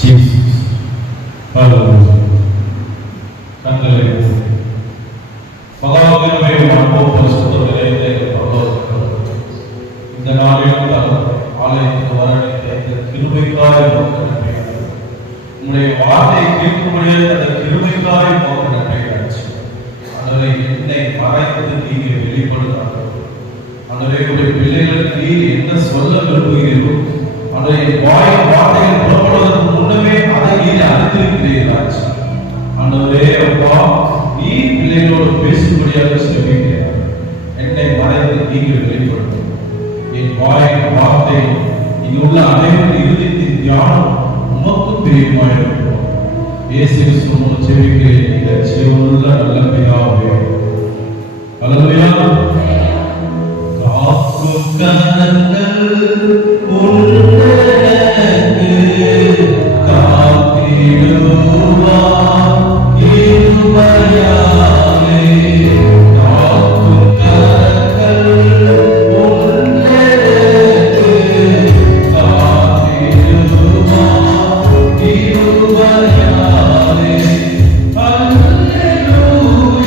Jesus. Hallelujah. கண்களை மகாவிருமை வாழ்வோம் பரிசுத்த நிலையத்தை இந்த நாளிலும் ஆலயத்துக்கு வரணித்த இந்த கிருபைக்காய் உங்களுடைய வார்த்தையை கேட்கும்படியே அந்த கிருபைக்காய் போக்கு நன்மை ஆச்சு. அதனை என்னை மறைத்து நீங்க வெளிப்படுத்தாங்க. அதனை உடைய பிள்ளைகளுக்கு நீ என்ன சொல்ல விரும்புகிறீர்களோ அதை வார்த்தைகள் புறப்படுவதற்கு முன்னமே அதை நீ அறிந்திருக்கிறீர்களாச்சு. ஆண்டவரே அப்பா, நீ பிள்ளைகளோடு பேசும்படியாக செபிக்கிறேன். என்னை மறைத்து நீங்கள் வெளிப்படுத்தும். என் வாயின் வார்த்தை இங்கு உள்ள அனைவரின் இருதயத்தின் தியானம் உமக்கு பிரியமாயிருக்கும். இயேசு கிறிஸ்துவின் செபிக்கிறேன் இந்த ஜீவனுள்ள நல்ல பிதாவே. அல்லேலூயா. காக்கும் கரங்கள் உன்னதனுக்கு காத்திடுவா இருமையாலே. காக்கும் கரங்கள் உன்னதனுக்கு காத்திடுவா இருமையாலே. அல்லேலூயா.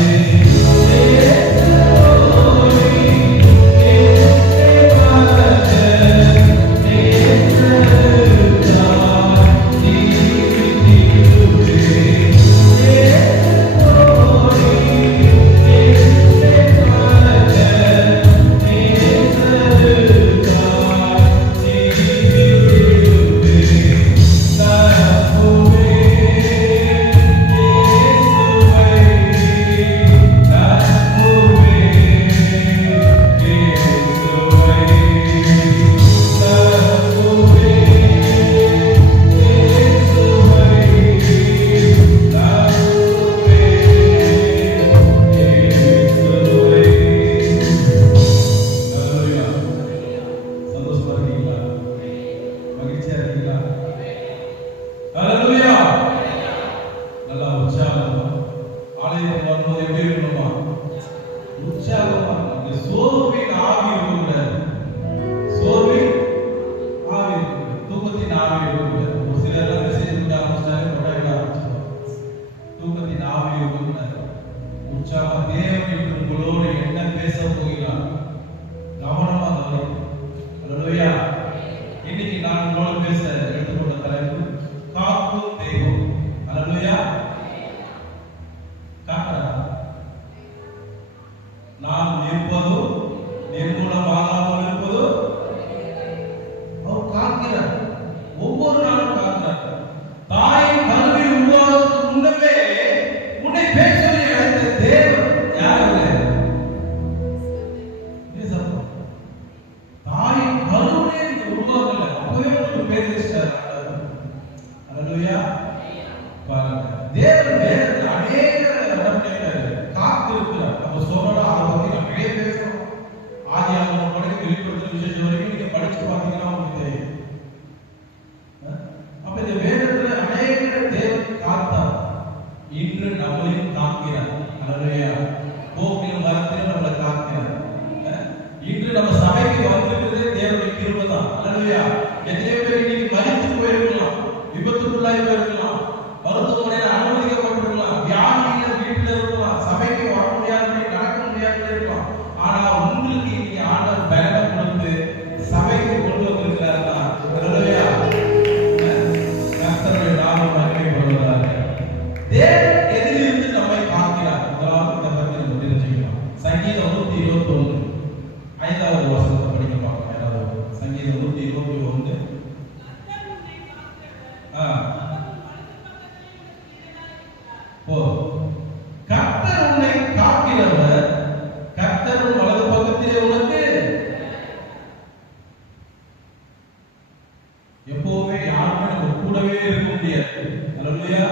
பாடி பாடி விபத்துக்குள்ளாய் போயிருக்கலாம், மருத்துவமனையில் அனுமதிக்கப்பட்டிருக்கலாம், வியாதியில வீட்டில் இருக்கலாம், சபைக்கு வர முடியாத சங்கீதம் 121 5வது வசனத்தை படிக்க பார்க்கலாம். யாராவது சங்கீதம் 121. கர்த்தர் உன்னை காக்கிறவர், கர்த்தர் உன் வலது பக்கத்திலே உனக்கு எப்பவுமே யாருமே நம்ம கூடவே இருக்க முடியாது. அல்லேலூயா.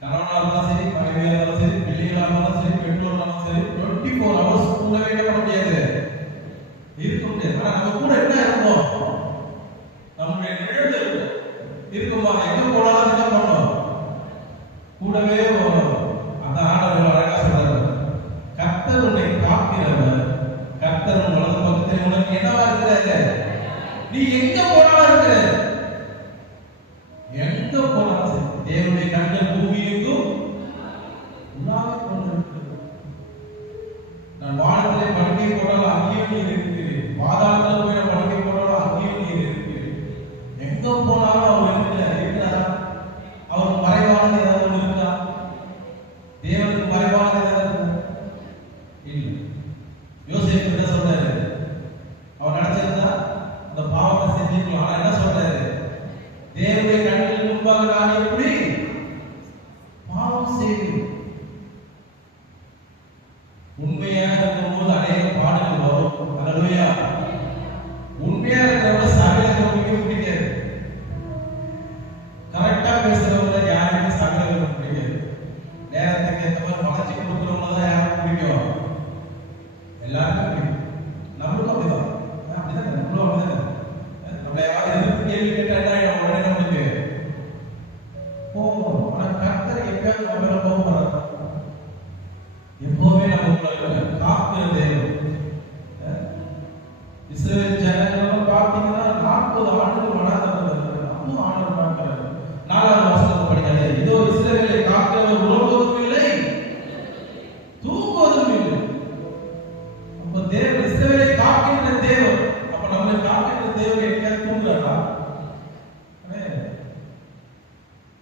கணவனா இருந்தாலும் சரி, மனைவியா இருந்தாலும் சரி, பிள்ளைகளா இருந்தாலும் சரி, பெற்றோர்களா இருந்தாலும் சரி, 24 hours கூடவே இருக்க முடியாது, இருக்க முடியாது. ஆனா நம்ம கூட என்ன இருப்போம்? நம்முடைய நிழல் இருக்குமா? எங்க போனாலும் என்ன பண்ணோம்? கூடவே வரும். அதான் ஆண்டவர் அழகா சொல்றாரு, கர்த்தர் உன்னை காக்கிறவர், கர்த்தர் உன் வலது பக்கத்தில் உனக்கு என்னவா இருக்கிறாரு? நீ எங்க போனாலும் இருக்கிற, எங்க போனாலும் சரி, தேவனுடைய கண்கள் பூமி எங்கும் உலாவிக் கொண்டிருக்கிறது. நான் வானத்திலே படுக்கை போட்டாலும் அங்கேயும் நீர் இருக்கிறேன், பாதாளத்தில் போய் படுக்கை போட்டாலும் அங்கேயும் நீர் இருக்கிறேன். எங்க போனாலும் அவர் இருக்கிறார். அவர் மறைவானது ஏதாவது ஒன்று இருக்கா? தேவனுக்கு மறைவானது ஏதாவது இல்லை. யோசேப்பு என்ன சொல்றாரு? அவர் நினைச்சிருந்தா அந்த பாவத்தை செஞ்சிருக்கலாம். ஆனா என்ன சொல்றாரு? தேவனுடைய கண்களுக்கு முன்பாக நான் எப்படி பாவம் செய்வேன்? உண்மையாக இருக்கும்போது அநேக பாடல்கள் வரும். அல்லேலூயா. உண்மையா இருக்கிறவங்க சபையில இருக்கிறவங்க பிடிக்காது. கரெக்டா பேசுறவங்க யாருமே சபையில பிடிக்காது. நேரத்துக்கு ஏற்ற மாதிரி வளர்ச்சி கொடுக்குறவங்க தான் யாரும் பிடிக்கும், எல்லாருக்கும் பிடிக்கும். நம்மளுக்கும் அப்படிதான், அப்படிதான் நம்மளும் அப்படிதான். நம்மள யாராவது எதிர்த்து கேள்வி கேட்டா என்ன உடனே நம்மளுக்கு போவோம். ஆனா கர்த்தர் எப்பயாவது நம்ம போக போறாங்க. எப்பவுமே நம்ம காக்கிற தேவன். இஸ்ரவேல் ஜனங்கள் பார்த்தீங்கன்னா 40 ஆண்டுகள் வனாந்தரத்தில் இன்னும் ஆண்டவர் பார்க்கிறார். 4வது வசனத்தை படிக்காதே. இதோ இஸ்ரவேலை காக்கிறவர் உறங்குவதும் இல்லை, தூங்குவதும் இல்லை. அப்ப தேவன் இஸ்ரவேலை காக்கின்ற தேவன். அப்ப நம்மளை காக்கின்ற தேவன் எங்கேயாவது தூங்குறாரா?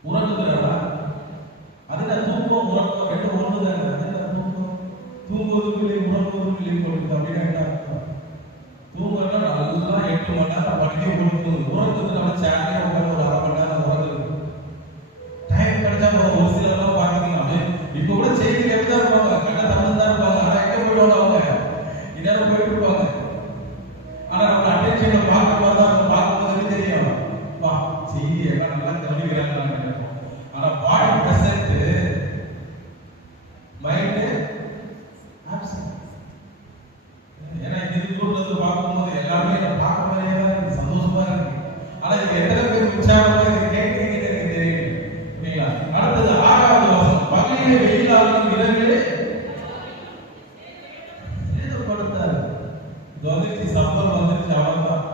உறங்குகிறாரா? அதுல தூக்கம் உறக்கம் ரெண்டும் ஒண்ணுதானே. அதுல தூக்கம், தூங்குவதும் இல்லை உறங்குவதும் இல்லை கொடுத்து அப்படின்னு என்ன அர்த்தம்? தூங்குறதுனா நல்லா 8 மணி நேரம் படுக்கை கொடுக்குது. உறங்குறது நம்ம சேர்ந்தே உட்காந்து ஒரு 1/2 மணி நேரம் உறங்குது. டைம் கிடைச்சா ஒரு சிலர்லாம் பாத்தீங்கன்னா இப்ப கூட செய்தி கேட்டுதான் இருப்பாங்க, கண்ண தமிழ் தான் இருப்பாங்க. ஆனா எங்க போயிடுவாங்க? அவங்க இந்நேரம் போயிட்டு இருப்பாங்க. ஆனா நம்ம அட்டென்ஷன்ல பார்க்கும்போது தெரியும், வா செய்தி எல்லாம் நல்லா கவனிக்கிறாங்க. ஆனா பாடி பிரசன்ட், மைண்ட் ஆப்சென்ட். ஏன்னா இது கூட்டத்தை பார்க்கும்போது எல்லாருமே பார்க்க மாதிரியே தான் இருக்கு, சந்தோஷமா இருக்கு. ஆனா இது எத்தனை பேர் உற்சாகமா இருக்கு கேட்கறீங்கன்னு எனக்கு தெரியும். புரியுங்களா? அடுத்தது 6வது வசனம், பகலிலே வெயிலாலும் இரவிலே சேதப்படுத்தாது. இது வந்துச்சு, சம்பளம் வந்துருச்சு, அவ்வளவுதான்.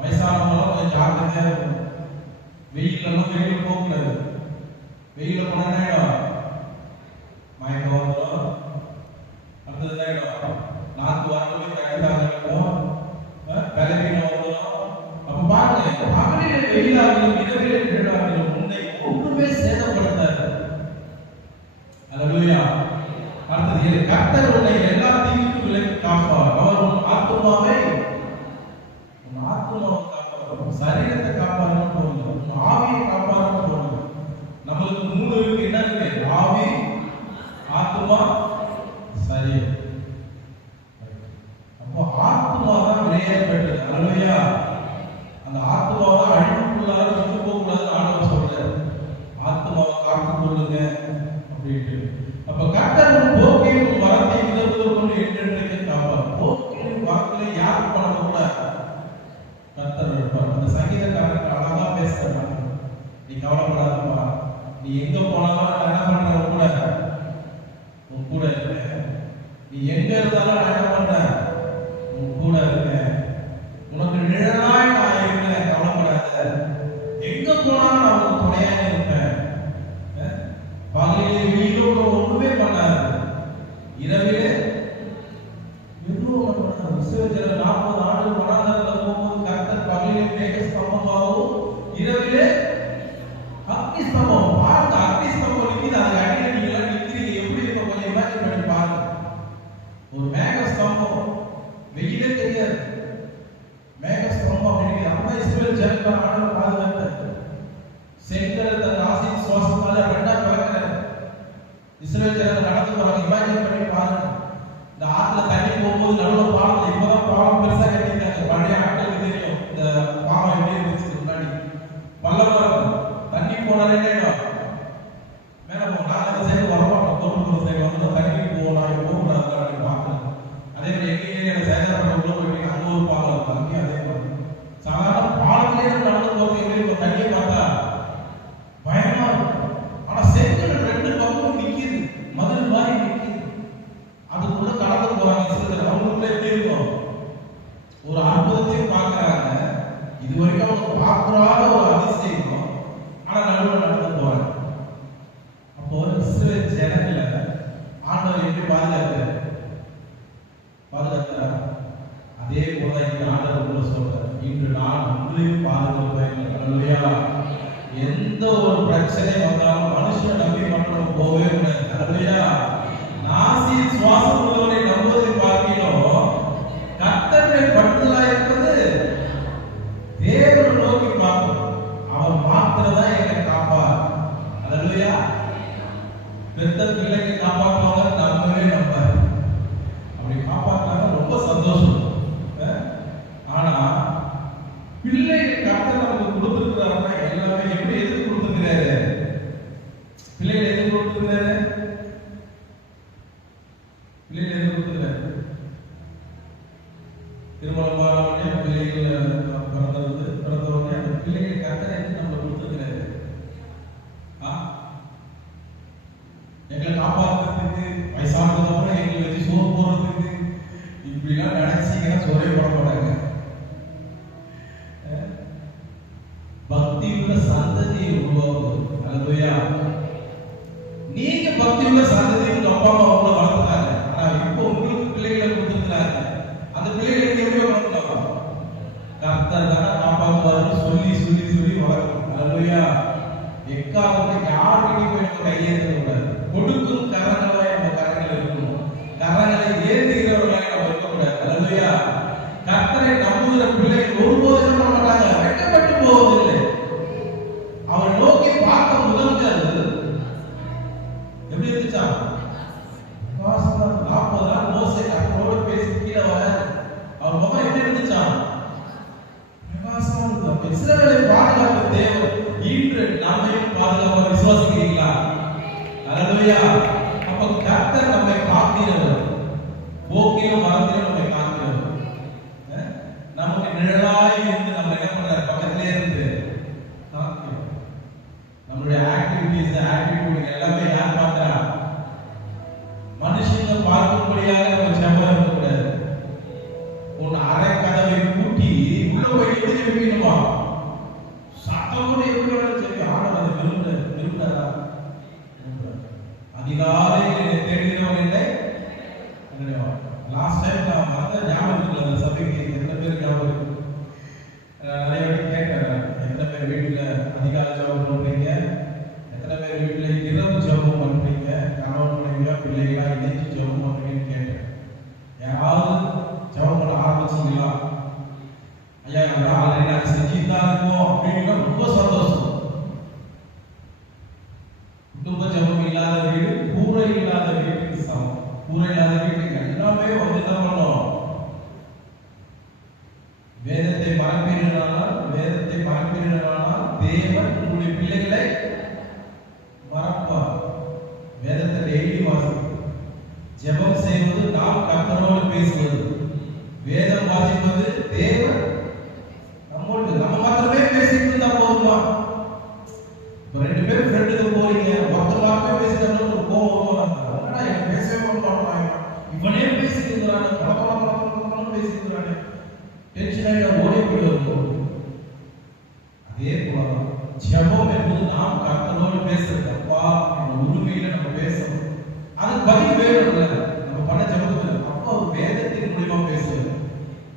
வயசானவங்களும் கொஞ்சம் ஜாக்கிரதையா இருக்கும். வெயிலெல்லாம் வெளியில போகக்கூடாது. வெயில போனா மயக்கம் வந்துடும். அடுத்தது நாக்கு வரணும், கட்டாகும், பலவீனம் வந்துடும். அப்ப பாருங்க, பகலிலே வெயிலாகிலும் இரவிலே நிழலாகிலும் உன்னை ஒன்றுமே சேதப்படுத்தாது. அல்லேலூயா. அடுத்தது, கர்த்தர் உன்னை எல்லா தீங்குக்கும் விலக்கி காப்பார். அவர் உன் ஆத்துமாவை காப்பார், உன் சரீரத்தை காப்பாருன்னு போடுங்க, உன் ஆவியை காப்பாருன்னு போடுங்க. நம்மளுக்கு 3 இருக்கு. என்ன இருக்கு? ஆவி, ஆத்துமா, சரீரம். அப்போ ஆத்துமா தான் விளையாடப்பட்டது. அல்லேலூயா. அந்த ஆத்துமாவை அழிவுக்குள்ளாக சுட்டு போகக்கூடாதுன்னு ஆண்டவர் சொல்றாரு. ஆத்துமாவை காத்துக் கொள்ளுங்க அப்படின்ட்டு. அப்ப கர்த்தர் போக்கையும் வரத்தை விதத்துவம் கொண்டு என்றென்றைக்கு காப்பார். போக்கையும் வாக்கிலே யார் பண்ணக்கூடாது? கர்த்தர் இருப்பார். அந்த சங்கீதக்காரருக்கு அழகா பேசுறாங்க, நீ கவலைப்படாதப்பா, நீ எங்க போனாலும் நான் என்ன பண்றேன்? உன் கூட இருக்கேன். நீ எங்க இருந்தாலும் நான் என்ன பண்றேன்? உன் கூட இருக்கேன். உனக்கு நிழலாய் நான் இருக்கிறேன், கவலைப்படாத. எங்க போனாலும் நான் உனக்கு துணையாக இருப்பேன். பகலிலே வெயிலும் ஒன்றுமே பண்ணாது, இரவிலே எதுவும் பண்ணாது. இஸ்ரவேல் 40 ஆண்டு வனாந்தரத்தில் போகும்போது கர்த்தர் பகலிலே மேக ஸ்தம்பமாகவும் இரவிலே அக்னி ஸ்தம்பம். பாருங்க, அக்னி ஸ்தம்பம் நிற்கிது. அதுக்கு அடியில் நீங்க எல்லாம் நிற்கிறீங்க. எப்படி இருக்க கொஞ்சம் இமேஜின் பண்ணி பாருங்க. ஒரு மேக ஸ்தம்பம், வெயிலே தெரியாது, மேக ஸ்தம்பம் அப்படின்னு அப்ப இஸ்ரவேல் ஜனங்கள் ஆண்டவர் பாதுகாத்தார். செங்கடலை தன் ஆசீர் சுவாசத்தால ரெண்டா கலக்கிறார். இஸ்ரவேல் ஜனங்கள் நடந்து போறாங்க. இமேஜின் பண்ணி பாருங்க, இந்த ஆத்துல தண்ணி போகும்போது நடுவில் பாலம், இப்பதான் பாலம் பெருசா கட்டிருக்காங்க. பழைய ஆட்களுக்கு தெரியும் இந்த பாலம் எப்படி இருந்துச்சு. முன்னாடி பள்ளமா இருக்கும், தண்ணி போனாலே மேல போகும். நாங்க அந்த சைடு வரமாட்டோம், தோட்டத்துல சைடு வந்து தண்ணி போகலாம் போகக்கூடாது அப்படின்னு பார்க்கணும். அதே மாதிரி எங்க ஏரியால சேதாரம் உள்ள போயிட்டீங்க, அங்க ஒரு பாலம் இருக்கும், அங்கேயும் அதே மாதிரி சாதாரண பாலத்திலே நடந்து போறது. எங்களுக்கு தண்ணியை பார்த்தா பயமா இருக்கும். ஆனா செங்கல் ரெண்டு பக்கமும் நிக்குது, மதில் மாதிரி நிக்குது. அதுக்குள்ள கடந்து போறாங்க சிலர். அவங்களுக்குள்ள எப்படி இருக்கும், ஒரு அற்புதத்தையும் பார்க்கறாங்க. இது வரைக்கும் அவங்க பார்க்காத ஒரு அதிசயம். ஆனா நடுவில் நடந்து போறாங்க. அப்போ இஸ்ரவேல் ஜனங்களை ஆண்டவர் எப்படி பாதுகாக்கிறார்? அதே போல இங்க ஆண்டவர் சொல்றார், இன்று நான் உங்களையும் பாதுகாப்பேன். அல்லேலூயா. எந்த ஒரு பிரச்சனை வந்தாலும் மனுஷன் நம்பி மட்டும் போகவே கூடாது. அல்லேலூயா. நாசி சுவாசம் உள்ளவரை நம்புவதை பார்க்கிறோம், கர்த்தரை பற்றுதலா இருப்பது தேவனை நோக்கி பார்ப்போம். அவர் மாத்திரதான் எங்களை காப்பார். அல்லேலூயா. பெத்த பிள்ளைக்கு காப்பாற்றுவாங்க, நம்பவே நம்பாரு. அப்படி காப்பாற்றினாங்க ரொம்ப சந்தோஷம். ஆனா பிள்ளை கர்த்தர் நமக்கு கொடுத்திருக்கிறாருன்னா எல்லாமே எப்படி எதுக்கு கொடுத்திருக்கிறாரு? பிள்ளைகளை எதுக்கு கொடுத்திருக்கிறாரு? பிள்ளைகளை எதுக்கு கொடுத்திருக்கிறாரு? திருமணம் ஆனவுடனே பிள்ளைகள் பிறந்தவுடனே அந்த பிள்ளைகளை கர்த்தர் எதுக்கு நம்ம கொடுத்திருக்கிறாரு? எங்களை காப்பாற்றுறதுக்கு, வயசானதுக்கு அப்புறம் எங்களை வச்சு சோறு போடுறதுக்கு, இப்படிலாம் நினைச்சீங்கன்னா சோறே போட மாட்டாங்க. பக்தியுள்ள சந்ததியை உருவாக்குவது. அல்லேலூயா. நீங்க பக்தியுள்ள சந்ததியை உங்க அப்பா அம்மா உங்களை வளர்த்துட்டாங்க. ஆனா இப்போ உங்களுக்கு பிள்ளைகளை கொடுத்துருக்காங்க. அந்த பிள்ளைகளுக்கு எப்படி வளர்க்கலாம்? கர்த்தர் தானே காப்பாற்றுவாருன்னு சொல்லி சொல்லி சொல்லி வளர்க்கணும். அல்லேலூயா. எக்காரணம் யாருக்கிட்டையும் போய் நம்ம கையேற்ற கூடாது. கொடுக்கும் கரங்களாய் நம்ம கரங்கள் இருக்கணும். கரங்களை ஏந்துகிறவர்களாய் நம்ம இருக்கக்கூடாது. அல்லேலூயா. கர்த்தரை நம்புகிற பிள்ளைகள் ஒருபோது என்ன பண்ண மாட்டாங்க, வெட்கப்பட்டு போவதில்லை. அவரை நோக்கி பார்க்க முதல்கள் எப்படி இருந்துச்சா? 40 நாள் மோசே கர்த்தரோடு பேசி கீழே வர அவர் முகம் எப்படி இருந்துச்சா? பிரகாசமா இருந்தது. இஸ்ரவேலை பாதுகாத்த தேவன் இன்று நம்மையும் பாதுகாப்பாக விசுவாசிக்கிறீங்களா? அல்லேலூயா. அப்ப கர்த்தர் நம்மை காக்கிறவர், போக்கிலும் வரத்திலும் நம்மை காக்கிறவர். நமக்கு நிழலாய் இருந்து நம்ம என்ன பண்றாரு? பக்கத்திலே இருந்து காக்கிறவர். நம்மளுடைய ஆக்டிவிட்டிஸ், ஆட்டிடியூட் எல்லாமே யார் பார்க்கிறா? மனுஷங்க பார்க்கும்படியாக நம்ம ஜெபம் இருக்கக்கூடாது. உன் அரை கதவை பூட்டி உள்ள போய் எப்படி வைக்கணுமா? சத்தமோடு எப்படி வேணாலும் சரி, ஆண்டவர் அதை விரும்புறாரா? அதிகாலையில் தேடுகிறவன் இல்லை. லாஸ்ட் டைம் நான் வந்த ஞாபகம் இல்லை, அந்த சபைக்கு எத்தனை பேர் ஞாபகம் இருக்கு? நிறைய வாட்டி கேட்கிறேன், எத்தனை பேர் வீட்டுல அதிகாலை ஜெபம் பண்றீங்க, எத்தனை பேர் வீட்டுல இரவு ஜெபம் பண்றீங்க, கணவன் மனைவியா பிள்ளைகளா இணைஞ்சு ஜெபம் பண்றீங்கன்னு கேட்டேன். யாராவது ஜெபம் பண்ண ஆரம்பிச்சீங்களா? ஐயா ஆல்ரெடி நாங்கள் செஞ்சுட்டு தான் இருக்கோம் அப்படின்னா ரொம்ப சந்தோஷம். குடும்ப ஜெபம் இல்லாத வீடு கூரை இல்லாத வீட்டுக்கு சமம். கூரை இல்லாத வீட்டுக்கு எல்லாமே வந்து என்ன பண்ணோம்? வேதத்தை மறப்பீர்களானால் தேவன் உங்களுடைய பிள்ளைகளை மறப்பார். வேதத்தை டெய்லி வாசிப்பது, ஜெபம் செய்வது, நாம் கர்த்தரோடு பேசுவது, வேதம் வாசிப்பது, தேவன் நம்ம மாத்திரமே பேசிட்டு இருந்தா போதுமா? இப்ப 2 பேர் ஃப்ரெண்டுக்கு போறீங்க, ஒருத்தர் வார்த்தை பேசிட்டு ஒரு கோவம் எனக்கு பேசவே மாட்டாங்க, இவனே பேசிட்டு இருக்கிறானே, பேசிட்டு இருக்கிறானே, டென்ஷன் ஆகிட்ட ஓடி போயிடுவது. அதே போல ஜெபம் என்பது நாம் கர்த்தரோடு பேசுறது. அப்பா நம்ம உரிமையில நம்ம பேசணும். அது பதில் வேணும்ல, நம்ம பண்ண ஜெபத்துக்கு அப்பா வேதத்தின் மூலமா பேசுறது.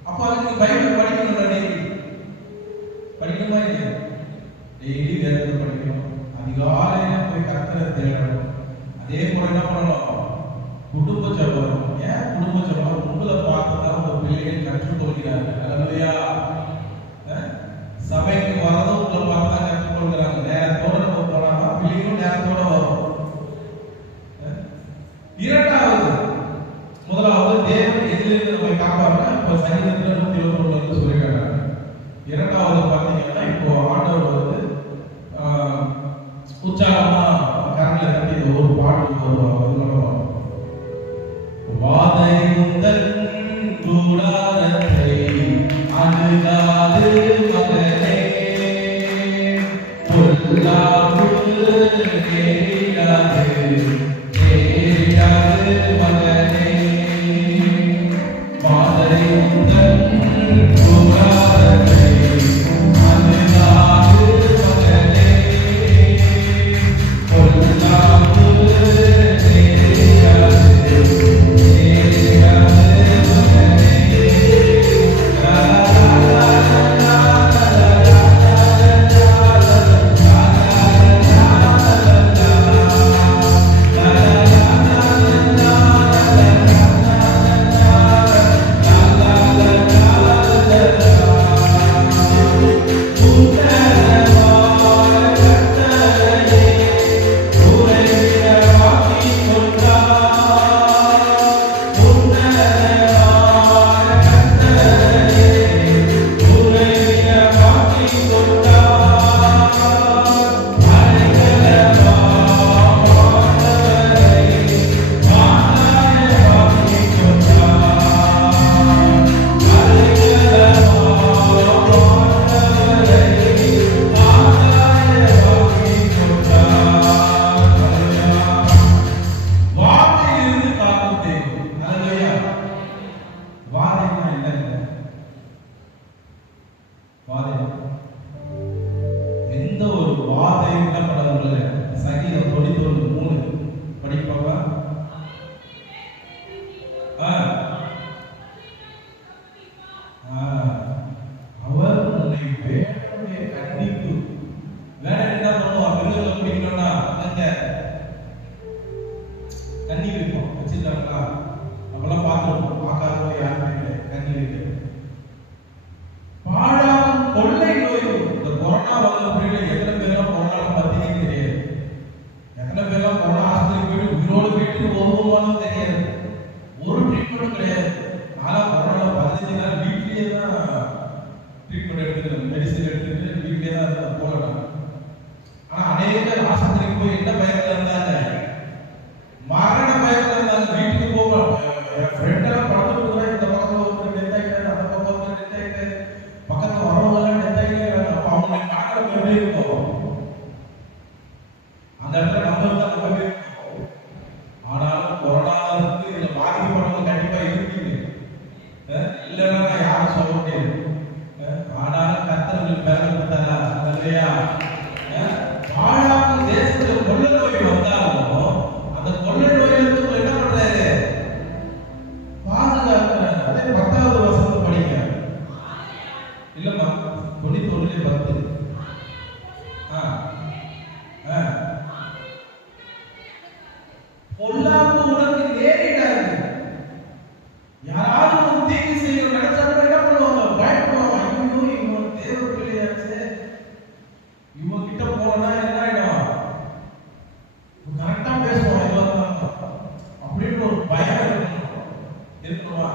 அப்ப அதுக்கு பைபிள் படிக்கணும். படிக்கணுமா இல்லையா? டெய்லி வேதத்தை படிக்கணும். அதிகாலையில போய் கர்த்தரை தேடணும். அதே போல என்ன பண்ணணும்? குடும்ப ஜெபம். ஏன் குடும்ப ஜெபம்? உங்களை பார்த்து தான் உங்க பிள்ளைகள் கற்றுக்கொள்கிறார்கள். அல்லேலூயா. சபைக்கு வரதும் உங்களை பார்த்து தான் கற்றுக்கொள்கிறாங்க. நேரத்தோட நம்ம போனா பிள்ளைகளும் நேரத்தோட வரும். இரண்டாவது, முதலாவது தேவன் எதிலிருந்து நம்மை காப்பாற்ற இப்ப சங்கீதத்துல 121 சொல்லிருக்காங்க. இரண்டாவது பாத்தீங்கன்னா இப்போ ஆண்டவர் வந்து உற்சாகமா கரங்களை தட்டி ஒரு பாட்டு வருவாங்க. வாதை உந்தன் கூடாரத்தை அணுகாது மகனே, பொல்லாப்பு நேரிடாது நேரிடாது மகனே. வாதை உந்தன் கூடாரத்தை அணுகாது மகனே, பொல்லாப்பு நேரிடாது எந்த ஒரு வாதையும் படங்கள்ல சங்கீதம் 91:3 படிப்பாங்க. அவர் உன்னை வேணுமே கண்டிப்பு வேற என்ன பண்ணுவோம்? மிருகத்தை பிடிக்கணும்னா அங்க கண்ணி வைப்போம், வச்சிருக்காங்களா? நம்மளாம் பார்த்துருப்போம். பார்க்காத யாருமே கண்ணி வைக்க. பாழாகும் கொள்ளை நோய். இந்த கொரோனா வந்த எத்தனை பேரும் கொரோனா பத்தினே தெரியாது. எத்தனை பேரும் கொரோனா ஆஸ்பத்திரி போயிட்டு உயிரோடு வீட்டுக்கு ஒருவமானும் தெரியாது. ஒரு ட்ரீட்மெண்ட்டும் கிடையாது. நாளா கொரோனா 15 நாள் வீட்லயே தான் ட்ரீட்மெண்ட் எடுத்துட்டு மெடிசன் எடுத்துட்டு வீட்லயே தான் போகலாம். ஆனா அநேக பேர் ஆஸ்பத்திரிக்கு போய் என்ன பயத்துல இருந்தாங்க? மரண பயத்துல இருந்தாங்க. வீட்டுக்கு போவாங்க. என் ஃப்ரெண்ட் எல்லாம் படுத்துட்டு இந்த பக்கத்துல ஒருத்தர் டெத் ஆயிட்டாரு, அந்த பக்கம் ஒருத்தர் டெத் ஆயிட்டாரு, பக்கத்துல வரவங்க டெத் ஆயிட்டாரு. அப்ப அவங்க மரணம் எப்படி இருக்கும்? அந்த இடத்துல நம்ம இருந்தா நம்ம எப்படி இருக்கும்? ஆனாலும் கொரோனாவுக்கு இதுல பாதிக்கப்பட்டவங்க கண்டிப்பா இருக்கீங்க. இல்லைன்னா யாரும் சொல்ல முடியாது. ஆனாலும் கர்த்தர் பேர கொடுத்தாரா? இல்லையா? வாழாத தேசத்துல கொள்ளை நோய் வந்தாலும் அந்த கொள்ளை நோயிலிருந்து என்ன பண்றாரு? பாதுகாக்கிறார். அதே 10வது வசனத்தை படிங்க. இல்லம்மா 91:10. பொல்லாப்பு உனக்கு நேரிடாது. யாராவது ஒரு தீங்கு செய்யணும் நினைச்சா என்ன பண்ணுவாங்க? பயப்படுவாங்க. ஐயோ இவன் தேவ பிள்ளையாச்சு, இவன் கிட்ட போனா என்ன ஆயிடும்? கரெக்டா பேசுவான் அப்படின்னு ஒரு பயம் இருக்கணுமா?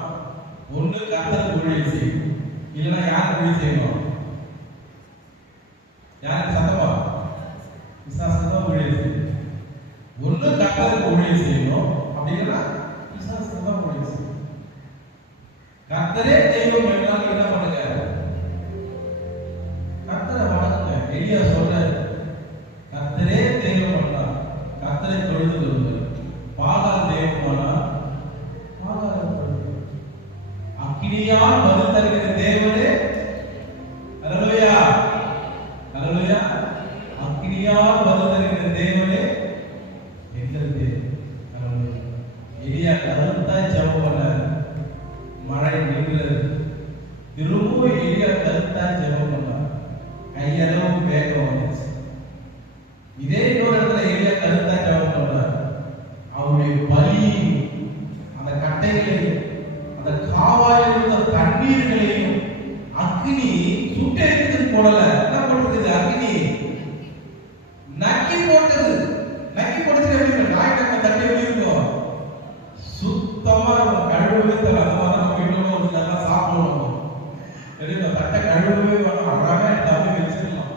ஒண்ணு கர்த்தருக்கு ஊழியம் செய்யும், இல்லைன்னா யாருக்கு ஊழியம் செய்யணும்? யாருக்கு? சத்தமா விசுவாசம் ஊழியம் செய்யும். ஒண்ணு கர்த்தருக்கு ஊழியம் செய்யணும், அப்படின்னா விசுவாசம் தான் ஊழியம் செய்யும். கர்த்தரே தெய்வம் என்றால் என்ன பண்ணுங்க? கர்த்தரை வணங்குங்க. எலியா சொல்றாரு, கர்த்தரே தெய்வம் பண்ணா கர்த்தரை தொழுது கொள்ளுங்கள். பாகால் தெய்வமானா பாகாலை தொழுது. அக்கினியால் பதில் தருகிற தேவனே. அல்லேலூயா, அல்லேலூயா. அக்கினியால் பதில் தருகிற தேவனே எங்கள் தேவன். அல்லேலூயா. எலியா கருத்தா ஜெபம் பண்ணார், மழை நின்றது. திரும்பவும் எலியா கருத்தா ஜெபம் பண்ணார், கையளவு வேகம் வந்துச்சு. இதே இன்னொரு இடத்துல எலியா கருத்தா ஜெபம் பண்ணார், அவருடைய பலி பிரச்சனைகளையும் அந்த காவாயில் இருந்த தண்ணீர்களையும் அக்னி சுட்டெரித்து போடல, என்ன போட்டுருக்குது? அக்னி நக்கி போட்டது. நக்கி போட்டது எப்படி? நாய்க்கு தண்ணி எப்படி இருக்கும்? சுத்தமா இருக்கும், கழுவவே தர. அந்த மாதிரி நம்ம வீட்டுல ஒரு நல்லா சாப்பிடுவோம், தட்டை கழுவவே வேணும், அழகா எல்லாமே வச்சிடலாம்.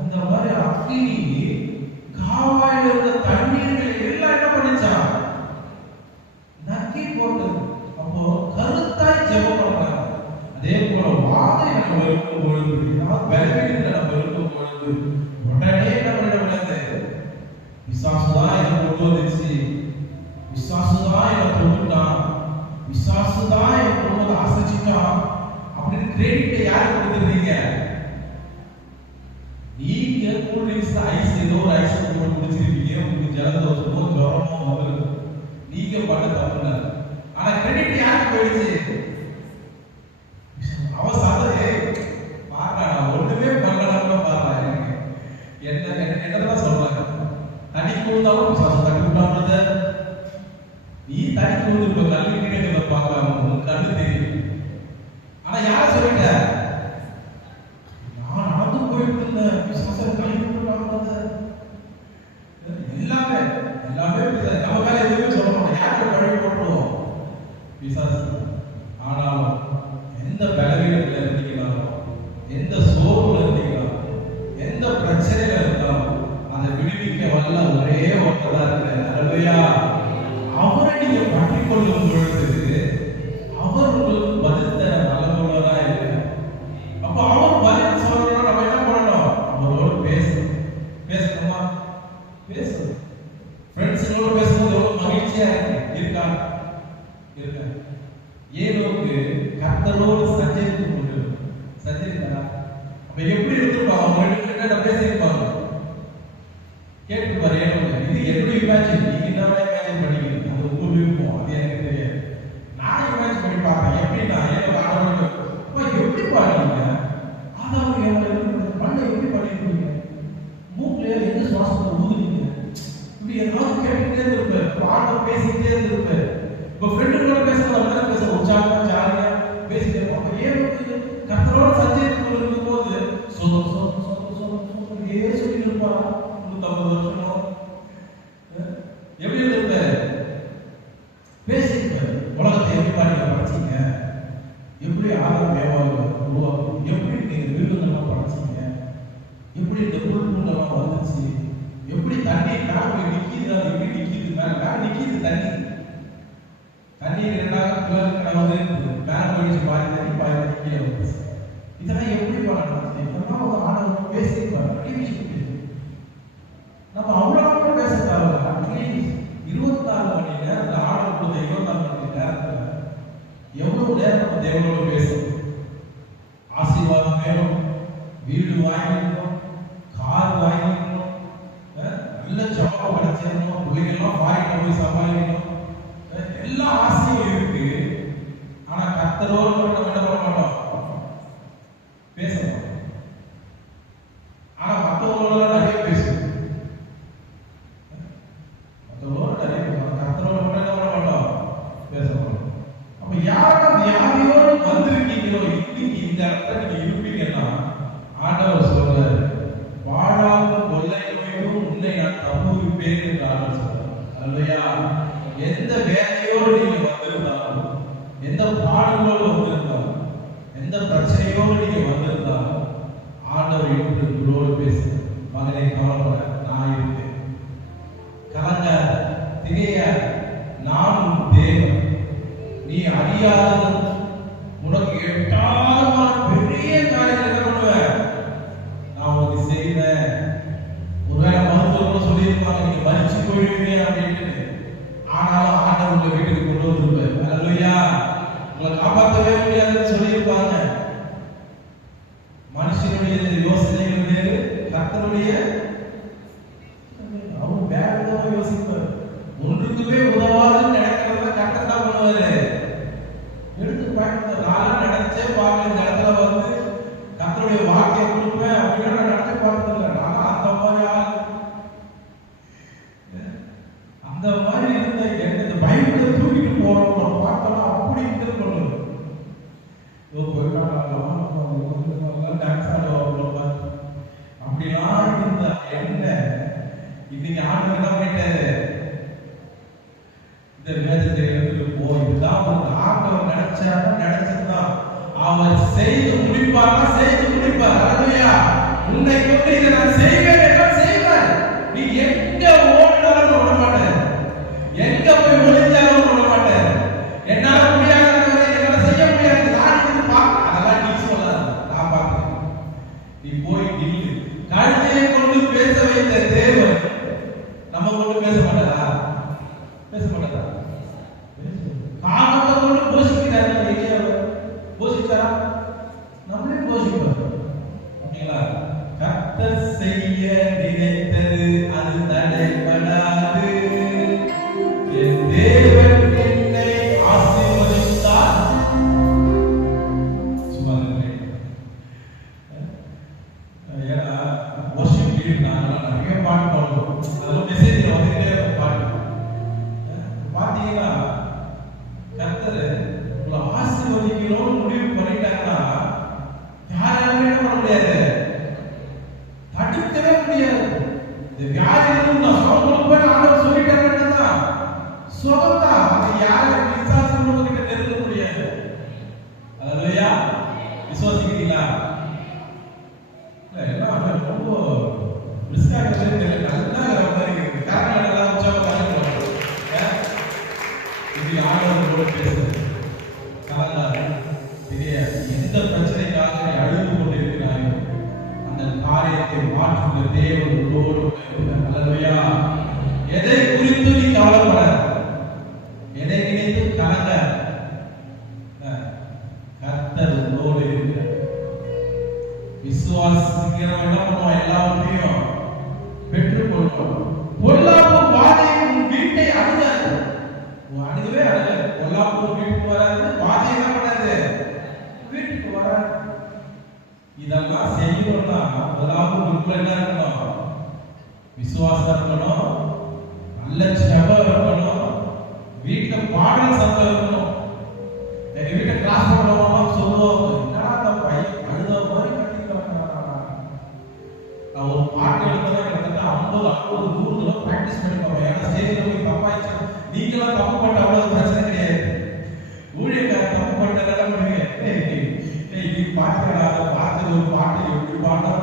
அந்த மாதிரி அக்னி காவாயில் இருந்த தண்ணீர்களை எல்லாம் என்ன பண்ணிச்சான்? நக்கி போட்டது. அப்போ கருத்தாய் ஜெபம் பண்றாங்க. அதே போல வாதை நம்ம இருக்கும் பொழுது, பலவீனத்தை நம்ம இருக்கும் பொழுது உடனே என்ன பண்ணக்கூடாது? பிசாசுதான் இதை கொண்டு வந்துச்சு, பிசாசுதான் இதை கொண்டுட்டான், பிசாசுதான் இதை கொண்டு வந்து ஆசைச்சிட்டான் அப்படின்னு கிரெடிட் யாருக்கு கொடுத்துருக்கீங்க? நீங்க கூல்ட்ரிங்க்ஸ் ஐஸ் ஏதோ ஒரு ஐஸ் போட்டு குடிச்சிருப்பீங்க, உங்களுக்கு ஜலதோஷமோ ஜுரமோ வந்து நீங்க பண்ண தப்புல. ஆனா கிரெடிட் யாருக்கு போயிடுச்சு? அவ சாதே பாக்கா ஒண்ணுமே பண்ணலன்னு பாருங்க. என்னதான் சொல்றாங்க? தண்ணி கூந்தாலும் தண்ணி விட்டாமத நீ தண்ணி கூந்து இப்ப கல்வி கிடைக்கிறத பாக்கலாம், உங்களுக்கு கண்ணு தெரியும். ஆனா யார சொல்லிட்ட? நான் நடந்து போயிட்டு இருந்தேன், விசுவாசம் கல்வி எல்லாமே எல்லாமே நம்ம மேல எதுவுமே சொல்ல மாட்டோம், யாருக்கு கழுவி போட்டுருவோம்? விசுவாசம். ஆனாலும் எந்த பலவீனத்துல இருந்தீங்களாலும், எந்த சோர்வுல இருந்தீங்களாலும், எந்த பிரச்சனையில இருந்தாலும் அதை விடுவிக்க வல்ல ஒரே ஒருத்தரா இருக்கிற அல்லேலூயா. அவரை நீங்க பற்றிக் கொள்ளும் பொழுது அவர் உங்களுக்கு பதில் தர நல்லவரா இருக்கு. அப்ப அவர் பதில் சொல்லணும், நம்ம என்ன பண்ணணும்? அவரோட பேசணும். பேசணுமா? பேசணும். ஃப்ரெண்ட்ஸுங்களோட பேசும்போது எவ்வளவு மகிழ்ச்சியா இருக்கா? ஏனோக்கு கர்த்தரோடு சஞ்சரித்து கொண்டு சஞ்சரித்தார். அப்ப எப்படி இருந்திருப்பாங்க? அவங்க ரெண்டு பேரும் பேசியிருப்பாங்க, கேட்டுப்பாரு. ஏனோக்கு இது எப்படி இமேஜின், நீங்க என்ன இமேஜின் பண்ணிக்கிறீங்க, அது உங்க விருப்பம், அது எனக்கு தெரியாது. நான் இமேஜின் பண்ணி பார்ப்பேன். எப்படின்னா ஏனோக்கு ஆடவனுக்கு எப்படி பாருங்க, ஆதவனுக்கு மண்ணை எப்படி பண்ணிருக்கீங்க, மூக்குல எந்த சுவாசத்தை ஊதுறீங்க, இப்படி ஏதாவது கேட்டுட்டே இருந்திருப்பாரு. ஆடவர் பேசிக்கிட்டே இருந்திருப்பாரு. இப்ப ஃப்ரெண்டுகளோட பேசுறது பேச உற்சாகமா ஜாலியா பேசிட்டே இருப்போம். கர்த்தரோட சஞ்சரித்து கொண்டிருக்கும் போது சொல்லி இருப்பா. 150 வருஷம் எப்படி இருந்திருப்பாரு? பேசியிருப்பாரு. உலகத்தை எப்படி பாருங்க படைச்சீங்க, எப்படி ஆதாரம் மேவாக உருவாக்கும், எப்படி நீங்க மிருகங்கள்லாம் படைச்சீங்க, எப்படி இந்த புல்பூண்டெல்லாம் வந்துச்சு, எப்படி தண்ணி மேல நிக்கிது, அது எப்படி நிக்கிது, மேல நிக்கிது தண்ணி, தண்ணீர் இரண்டாக கிளம்புவது மேல போயிடுச்சு, பாதி தண்ணி பாதி தண்ணி கீழே வந்து. இதெல்லாம் எப்படி பண்ணணும்? இதெல்லாம் ஒரு ஆடவர் பேசியிருப்பாரு. நம்ம அவ்வளவு பேச தேவை. அட்லீஸ்ட் 24 மணி நேரம் ஆடவர் கொடுத்த 24 மணி நேரத்துல எவ்வளவு நேரம் நம்ம தேவனோட பேசணும்? ஆசீர்வாதம் வேணும், வீடு வாங்கிக்கணும், கார் வாங்கிக்கணும், நல்ல ஜாப் கிடைச்சிடணும், பிள்ளைகள்லாம் வாங்கிட்டு போய் சமாளிக்கணும், எல்லா ஆசையும் இருக்கு. ஆனா கர்த்தரோடு நம்ம என்ன பண்ண மாட்டோம்? பேச மாட்டோம். ஆனா மற்றவங்களோட நிறைய பேசுவோம், மற்றவங்களோட நிறைய பேசுவோம். கர்த்தரோட மட்டும் என்ன பண்ண மாட்டோம்? பேச மாட்டோம். அப்ப யாரும் வியாதியோடு வந்திருக்கீங்களோ, இன்னைக்கு இந்த இடத்துல நீங்க இருப்பீங்கன்னா ஆண்டவர் சொல்றாரு, வாழாத கொள்ளை நோயும் உன்னை நான் தப்புவிப்பேன் என்று ஆண்டவர் சொல்றாரு. அல்லையா? எந்த வேலையோடு நீங்க வந்திருந்தாலும், எந்த பாடுகளோடு வந்திருந்தாலும், எந்த பிரச்சனையோடு நீங்க வந்திருந்தாலும் ஆண்டவர் இன்று உங்களோடு பேச, மகனை கவலைப்பட நான் இருக்கேன், கலங்காத, திகையாத, நான் உன் தேவன், நீ அறியாத உனக்கு எட்டாத பெரிய காரியங்களை என்ன பண்ணுவேன்? நான் உனக்கு செய்வேன். ஒருவேளை மருத்துவர்கள் சொல்லியிருப்பாங்க நீங்க மறிச்சு போயிடுவீங்க அப்படின்னு, ஆனாலும் ஆண்டவர் உங்க வீட்டுக்கு கொண்டு வந்திருப்பாரு. அல்லேலூயா. உங்களை காப்பாற்றவே முடியாதுன்னு சொல்லியிருப்பாங்க. மனுஷனுடைய யோசனைகள் வேறு, கர்த்தருடைய அவர் வேற ஏதோ யோசிப்பார். ஒன்றுக்குமே உதவாது நடக்கிறத கர்த்தர் என்ன பண்ணுவாரு? எடுத்து பார்க்க நாளா நினைச்சே பார்க்க இந்த இடத்துல வந்து டான்ஸ் ஆடுவாங்க. அப்படிலாம் இருந்த என்ன இன்னைக்கு ஆண்டு என்ன பண்ணிட்டாரு? இந்த வேதத்தை எடுத்துட்டு போய் இதுதான் ஒரு ஆண்டவர் நினைச்சதுதான் அவர் செய்து முடிப்பாரா? செய்து முடிப்பார். அல்லேலூயா. உன்னை கொண்டு இதை நான் செய்வேன் என்றால் செய்வார். நீ எங்க ஓடினாலும் விட மாட்டேன், எங்க போய் ஒளிஞ்சாலும் விட மாட்டேன். என்னால முடியாதவரை என்னால செய்ய முடியாது, நான் இது பார்க்க, அதெல்லாம் நீ சொல்லாத, நான் பார்க்கிறேன். நீ போய் நில்லு. கழுதையை கொண்டு பேச வைத்த தேவன் நம்ம கொண்டு பேச மாட்டாரா? பேச மாட்டாரா? காகத்தை கொண்டு போஷிக்கிறார். போஷிச்சாரா? நம்மளே போஷிப்போம். ஓகேங்களா? கர்த்தர் செய்ய நினைத்தது அது தடைபடாது. என் தேவன் என்னை ஆசீர்வதித்தார். சும்மா ஏன்னா வர்ஷிப் லீடர் நாங்களாம் நிறைய பாட்டு பாடுவோம். அதெல்லாம் மெசேஜில் வந்துட்டே பாட்டு பார்த்தீங்கன்னா கர்த்தர் உங்களை ஆசீர்வதிக்கணும்னு முடிவு பண்ணிட்டாங்கன்னா யாராலுமே என்ன பண்ண முடியாது, தடுக்கவே முடியாது. இந்த வியாதிகளும் நான் சுகம் கொடுப்பேன் ஆண்டவர் சொல்லிட்டாருன்னா சுகம் தான். அதை யாரும் விசுவாசம் கிட்ட நெருங்க முடியாது. அல்லேலூயா. விசுவாசிக்கிறீங்களா? எல்லாம் ரொம்ப ரிஸ்காக நல்லா மாதிரி காரணம் எல்லாம் உற்சாகம் இது ஆண்டவர் கூட பேசுறது. எந்த பிரச்சனைக்காக அழுது கொண்டிருக்கிறாயோ அந்த காரியத்தை மாற்றுகிற தேவன் உங்களோடு இருக்கிறார். அல்லேலூயா. எதை குறித்து நீ கவலைப்படாத, எதை நினைத்து கலங்க, கர்த்தர் உங்களோடு இருக்கிறார். விசுவாசிக்கிறவன் என்ன பண்ணுவான்? எல்லாவற்றையும் பெற்றுக் கொள்வான். பொல்லாப்பு வாதை உன் வீட்டை அணுகாது. அணுகவே அணுகாது. பொல்லாப்பு வீட்டுக்கு வராது, வாதை என்ன பண்ணாது? வீட்டுக்கு வராது. இதெல்லாம் செய்யணும்னா முதலாவது உள்ள என்ன இருக்கணும்? விசுவாசம் இருக்கணும், நல்ல ஜெபம் இருக்கணும், வீட்டுல பாடல் சத்தம் இருக்கணும். எங்க வீட்டை கிளாஸ் பண்ணுவோம் சொல்லுவாங்க, என்னடா அந்த பையன் அழுத மாதிரி கட்டிக்கிறாங்க. நான் ஒரு பாட்டு எழுதுனா கிட்டத்தட்ட 50 100 தடவை பிராக்டிஸ் பண்ணி பார்ப்பேன். ஏன்னா ஸ்டேஜில் போய் தப்பாயிடுச்சு. நீங்களாம் தப்பு பண்ண அவ்வளவு பிரச்சனை கிடையாது. ஊழியக்காரர் தப்பு பண்ண என்ன பண்ணுவீங்க? நீ பாட்டுடா, அதை பார்த்தது ஒரு பாட்டு எப்படி பாட்டாங்க,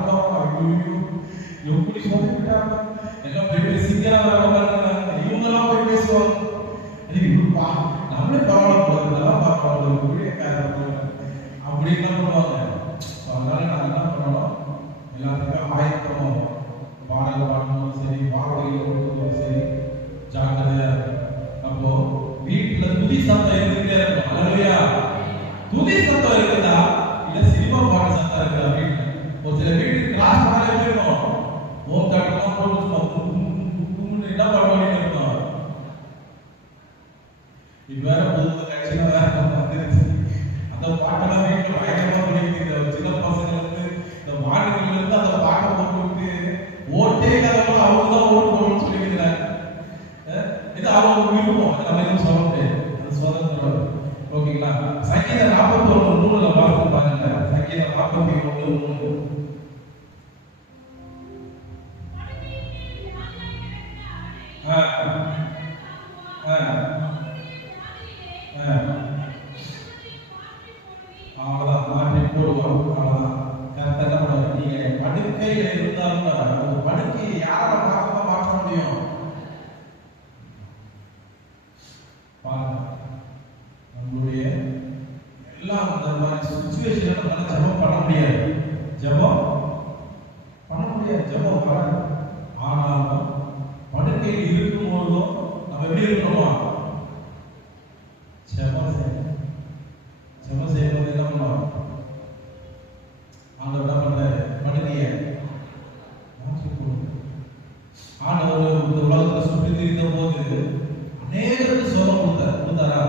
எப்படி சொல்லிவிட்டாங்க, எல்லாம் பெரிய சிங்கராக இவங்கெல்லாம் போய் பேசுவாங்க. நம்மளே பரவாயில்ல போகுது, பரவாயில்ல ஊழியக்காரர் அப்படி என்ன பண்ணுவாங்க. அதனால நாங்கள் என்ன பண்ணணும்? எல்லாத்துக்கும் ஆயத்தம், பாடல் பாடணும் சரி, வார்த்தைகள் கொடுக்கணும் சரி, ஜாக்கிரதையா இருக்கும். அப்போ வீட்டுல துதி சத்தம் இருந்துகிட்டே இருக்கும். அல்லேலூயா. துதி சத்தம் இருக்குதா இல்ல சினிமா பாட்டு சத்தம் இருக்குதா? வீட்டுல ஒரு சில வீட்டுக்கு கிளாஸ் பண்ணாலே போயிருக்கோம். ஓம் காட்டெல்லாம் போட்டு என்ன பண்ணுவாங்க இருக்கணும். இப்ப வேற புது கட்சியில வேற வந்துருச்சு. அந்த பாட்டெல்லாம் வீட்டுல பயங்கரமா பிடிக்குது. சின்ன பசங்க வந்து இந்த மாடுகள் இருந்து அந்த பாட்டை போட்டு விட்டு ஓட்டே கதவுல அவங்க தான் ஓட்டு போடணும்னு சொல்லிக்கிறாங்க. இது அவங்க விருப்பம், நம்ம எதுவும் சொல்ல முடியாது. அது சுதந்திரம். ஓகேங்களா? சங்கீதம் 41:3 பார்த்து பாருங்க. சங்கீதம் 41:3. அவ்வளவுதான், மாற்றி போடுவோம். அவ்வளவுதான். கரெக்டா நீங்க படுக்கையில இருந்தாலும் ஒரு படுக்கையை யார பார்க்க மாற்ற முடியும்? நம்மளுடைய எல்லாம் அந்த மாதிரி சிச்சுவேஷன்ல நம்மளால ஜெபம் பண்ண முடியாது. ஜெபம் பண்ண முடியாது, ஜெபம் வராது. ஆனாலும் படுக்கையில் இருக்கும் போதும் நம்ம எப்படி இருக்கணுமா? ஜெபம் செய்யணும். ஜெபம் செய்யும்போது என்ன பண்ணுவோம்? ஆண்டவர் என்ன பண்றாரு? படுக்கையை மாற்றி போடுங்க. ஆண்டவர் இந்த உலகத்தை சுற்றி திரிந்த போது அநேகருக்கு சுகம் கொடுத்தாரா?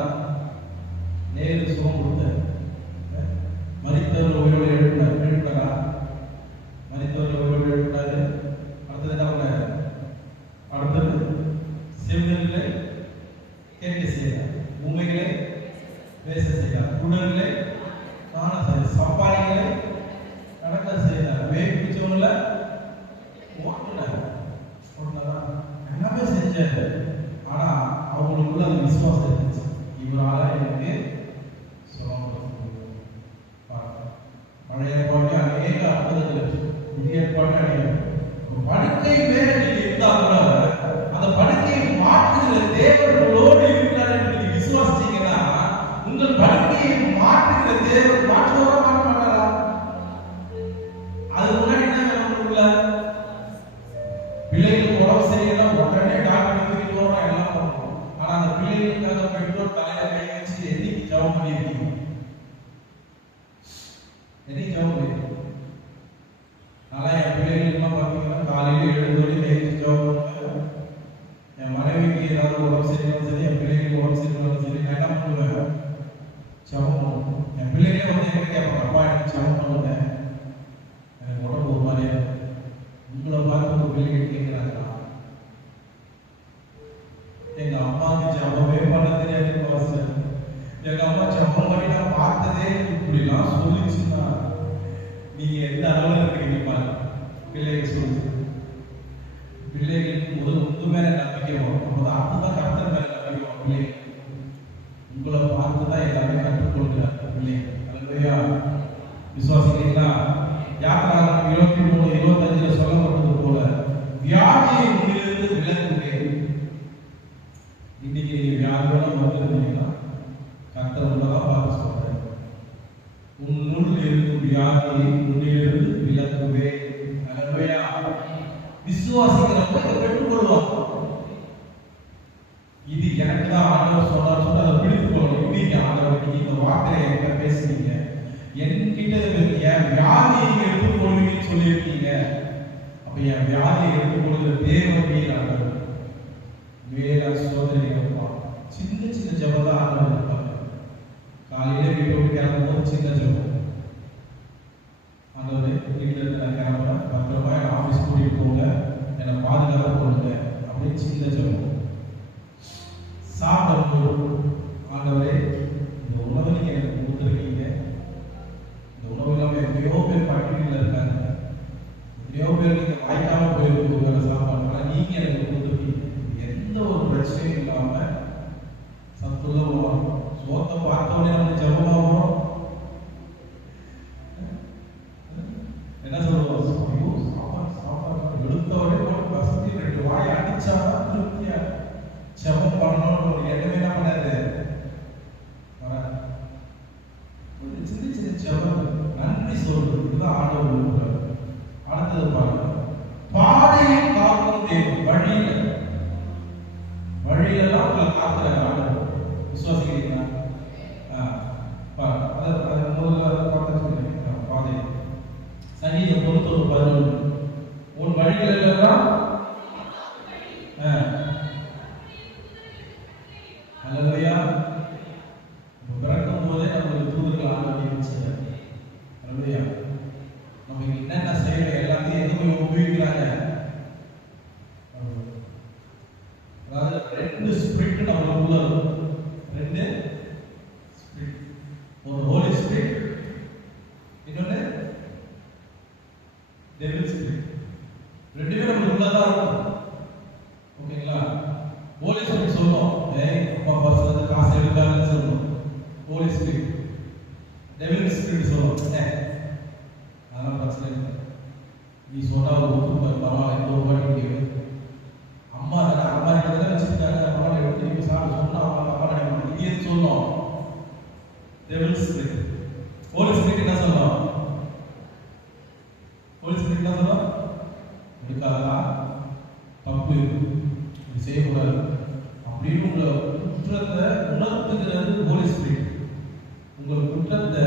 நேருக்கு சுகம் கொடுத்தார். மரித்தவர் உயிரோடு எழுப்பினாரா? மரித்தவர் உயிரோடு எழுப்பினாரு. அடுத்தது என்ன பண்ணாரு? அடுத்தது செவிகளை கேட்க செய்யறார், உண்மைகளை பேச செய்யறார், குணங்களை நானும் சரி சப்பாரிகளை நடக்க செய்தார். வேக பிடிச்சவங்கள ஓட்டுனார். எல்லாமே செஞ்சாரு. ஆனா அவங்களுக்குள்ள அந்த விசுவாசம் இருந்துச்சு. இவரால எனக்கு பழைய ஏற்பாட்டு அநேக அற்புதங்கள், புதிய ஏற்பாட்டு அநேக படுக்கை மேல நீங்க இருந்தா கூட அந்த படுக்கையை மாற்றுகிற தேவன் உங்களோடு இருக்கிறார் என்று நீங்க விசுவாசிச்சீங்கன்னா உங்கள் படுக்கையை மாற்றுகிற தேவன் மாற்றுவதா மாற்ற மாட்டாரா? அது முன்னாடி என்ன உங்களுக்குள்ள பிள்ளைகளுக்கு உடம்பு சரியில்லை உடனே டாக்டர் தூக்கிட்டு போறோம் எல்லாம் பண்ணுவோம். ஆனா அந்த பிள்ளைகளுக்காக பெற்றோர் தலையில கை வச்சு என்னைக்கு ஜெபம் பண்ணியிருக்கீங்க? என்னைக்கு ஜெபம் பண்ணிருக்கீங்க? நல்லா என் பிள்ளைகளுக்கெல்லாம் பார்த்தீங்கன்னா காலையில எழுந்தோடனே கை வச்சு ஜெபம் பண்ணுவேன். என் மனைவிக்கு ஏதாவது உடம்பு சரியில்லைனாலும் சரி, என் பிள்ளைகளுக்கு உடம்பு சரியில்லைனாலும் சரி, நான் என்ன பண்ணுவேன்? ஜெபம் பண்ணுவேன். என் பிள்ளைகளே வந்து என்ன கேட்பாங்க, அப்பா எனக்கு ஜெபம் பண்ணுங்க, எனக்கு உடம்பு ஒரு மாதிரியா உங்களை பார்த்து ஒரு பிள்ளைகள் கேட்கிறாங்களா? எங்க அம்மாவுக்கு ஜபமே பண்ண தெரியாது. எங்க அம்மா ஜபம் பண்ணி நான் பார்த்ததே இப்படிலாம் சொல்லிச்சுன்னா நீங்க எந்த அளவுல இருக்கீங்க பாருங்க. பிள்ளைகள் சொல்லுங்க, பிள்ளைகளுக்கு முதல் உங்க மேல நம்பிக்கை வரும். அப்போது அப்பதான் கர்த்தர் மேல நம்பிக்கை வரும். பிள்ளைகள் உங்களை பார்த்துதான் எல்லாமே கற்றுக்கொள்கிறார். பிள்ளைகள் அல்லையா? விசுவாசிக்கிறீங்களா? யாத்திராகமம் 23:25 சொல்லப்பட்டது போல வியாதியை உன்னிலிருந்து விலக்குவேன். இன்னைக்கு நீங்க வியாதியோட வந்திருந்தீங்கன்னா கர்த்தர் உங்களதான் பார்த்து சொல்றேன், உன்னுள் இருக்கும் வியாதியை உன்னிலிருந்து விலக்குவேன். அல்லேலூயா. விசுவாசிக்கிறவங்க இதை பெற்றுக்கொள்வாங்க. இது எனக்கு தான் ஆண்டவர் சொன்னார் சொல்லி அதை பிடித்து கொள்ளணும். இன்னைக்கு ஆண்டவர் நீங்க இந்த வார்த்தையை என்கிட்ட பேசுறீங்க, என்கிட்ட என் வியாதியை எடுத்துக்கொள்வீங்கன்னு சொல்லியிருக்கீங்க. அப்ப என் வியாதியை எடுத்துக்கொள்கிற தேவன் நீர் ஆண்டவர். மேல சோதனை வைப்பான். சின்ன சின்ன ஜபம் தான் ஆண்டவர் இருப்பாங்க. காலையில வீட்டை விட்டு கிளம்பும்போது சின்ன ஜபம், ஆண்டவரே வீட்டில் இருந்து நான் கிளம்புறேன், பத்திரமா என் ஆஃபீஸ் கூட்டிட்டு போங்க, என்னை பாதுகாப்பாக போடுங்க அப்படின்னு சின்ன ஜபம். சாப்பிடும்போது ஆண்டவரே இந்த உணவை நீங்க எனக்கு கொடுத்துருக்கீங்க, இந்த உணவு இல்லாமல் எத்தனையோ பேர் பட்டினியில் இருக்காங்க, எத்தனையோ பேருக்கு இந்த வாய்க்காம போயிருக்கு வேலை சாப்பாடு, ஆனால் நீங்க எனக்கு கொடுத்துருக்கீங்க. எந்த ஒரு பிரச்சனையும் இல்லாம சத்துள்ள உணவு. சோத்தை பார்த்தோடனே நம்ம ஜபமாகும். என்ன சொல்லுவோம்? சாப்பாடு சாப்பாடு எடுத்தவொடனே போட்டு வசதி 2 வாய் அடிச்சாதான் திருப்தியா ஜபம் பண்ணணும்னு ஒரு எண்ணமே என்ன பண்ணாது வராது. சின்ன சின்ன ஜபம், நன்றி சொல்றது, இதுதான் ஆண்டவர் விரும்புறார். அடுத்தது பாருங்க, பாதையை காக்கும் தேவன். வழியெல்லாம் உங்களை காத்துறாரு ஆண்டவர். விசுவாசிக்கிறீங்களா? அதை முதல்ல பார்த்து சொல்றேன். பாதை சங்கீதம் 91:11 உன் வழிகள் எல்லாம் அல்லேலூயா. பிறக்கும் போதே நம்மளுக்கு தூதர்கள் ஆண்டவர் வச்சார். அல்லேலூயா. நம்ம என்னென்ன செய்யணும் எல்லாத்தையும் எங்க போய் உபயோகிக்கிறாங்க. அதாவது 2 ஸ்பிரிட் நம்மளுக்குள்ள இருக்கு. 2 ஸ்பிரிட், ஒரு ஹோலி ஸ்பிரிட், இன்னொன்னு டெவில் ஸ்பிரிட். 2 பேரும் நம்மளுக்குள்ள தான் இருக்கும். ஓகேங்களா? ஹோலி ஸ்பிரிட் சொல்லும், அப்பா பர்சனது காசு எடுக்காதுன்னு சொல்லும் ஹோலி ஸ்பிரிட். டெவில் ஸ்பிரிட் சொல்லும், அதெல்லாம் பிரச்சனை இல்லை, நீ சொன்னா ஒரு ஒத்துப்பாரு, பரவாயில்ல, ஒரு வாட்டி முடியும். அம்மா அம்மா கிட்ட வச்சிருக்காங்க, அம்மா எடுத்து சாப்பிட சொன்னா அப்பா நினைப்பாங்க. இது எது சொல்லும்? Devil spirit. ஹோலி ஸ்பிரிட் என்ன சொல்லும்? ஹோலி ஸ்பிரிட் என்ன சொல்லும்? எடுக்காதா, தப்பு, இது செய்யக்கூடாது அப்படின்னு உங்களை குற்றத்தை உணர்த்துகிறது ஹோலி ஸ்பிரிட். உங்கள் குற்றத்தை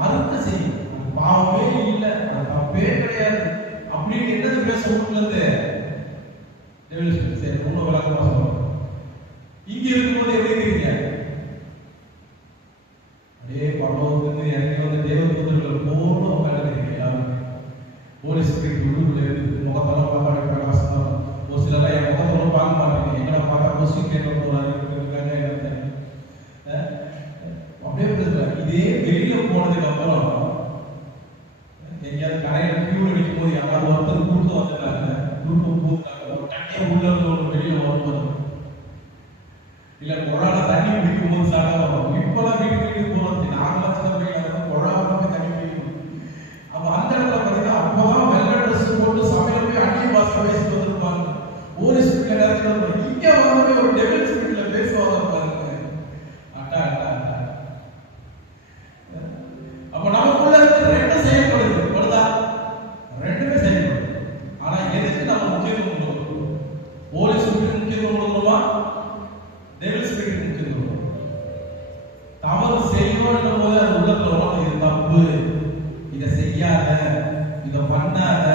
மறுக்க செய்யும். அது பாவமே இல்லை, அது தப்பே கிடையாது அப்படின்னு என்னது பேச உள்ளது டெவில் ஸ்பிரிட். சரி, ரொம்ப விளக்கமா சொல்றோம். இங்க இருக்கும்போது எப்படி இருக்கீங்க? அப்படியே பரலோகத்திலிருந்து இறங்கி வந்த தேவதூதர்கள் போல உட்கார்ந்துருக்கீங்க எல்லாரும். ஹோலி ஸ்பிரிட் உள்ளுக்குள்ள இருக்கு. முகத்தெல்லாம் பார்க்க பிரகாசமா. ஒரு சிலர் என் முகத்தெல்லாம் பார்க்க மாட்டேங்க, எங்களை பார்த்தா கொஸ்டின் கேட்க போறாரு, அப்படியே இதே வெளியில இல்ல குழால தண்ணி குடிக்கும் போது சாப்பிட வரும். இப்பெல்லாம் வீட்டுக்கு போறது நாங்களாம் சின்ன பையன் குழாம தண்ணி குடிக்கணும். அப்ப அந்த இடத்துல பாத்தீங்கன்னா அப்பதான் வெள்ளை ட்ரெஸ் போட்டு சமையல் போய் அந்நிய பாஷை பேசிட்டு வந்திருப்பாங்க. ஒரு ஸ்பீட்ல நேரத்துல இங்க வந்து ஒரு டெபிள் ஸ்பீட்ல பேசுவாங்க பாருங்க. அட்டா அட்டா அட்டா. அப்ப நமக்குள்ள இருந்து ரெண்டு செயல்படுது. படுதா ரெண்டுமே செயல்படுது. ஆனா எதுக்கு நம்ம முக்கியத்துவம் கொடுக்கணும்? ஹோலி ஸ்பிரிட் முக்கியத்துவம் கொடுக்கணுமா? டெவில் ஸ்பிரிட் முக்கியத்துவம். தவறு செய்யணும் போது அது உள்ளத்துல வரும். இது தப்பு, இதை செய்யாத, இதை பண்ணாத,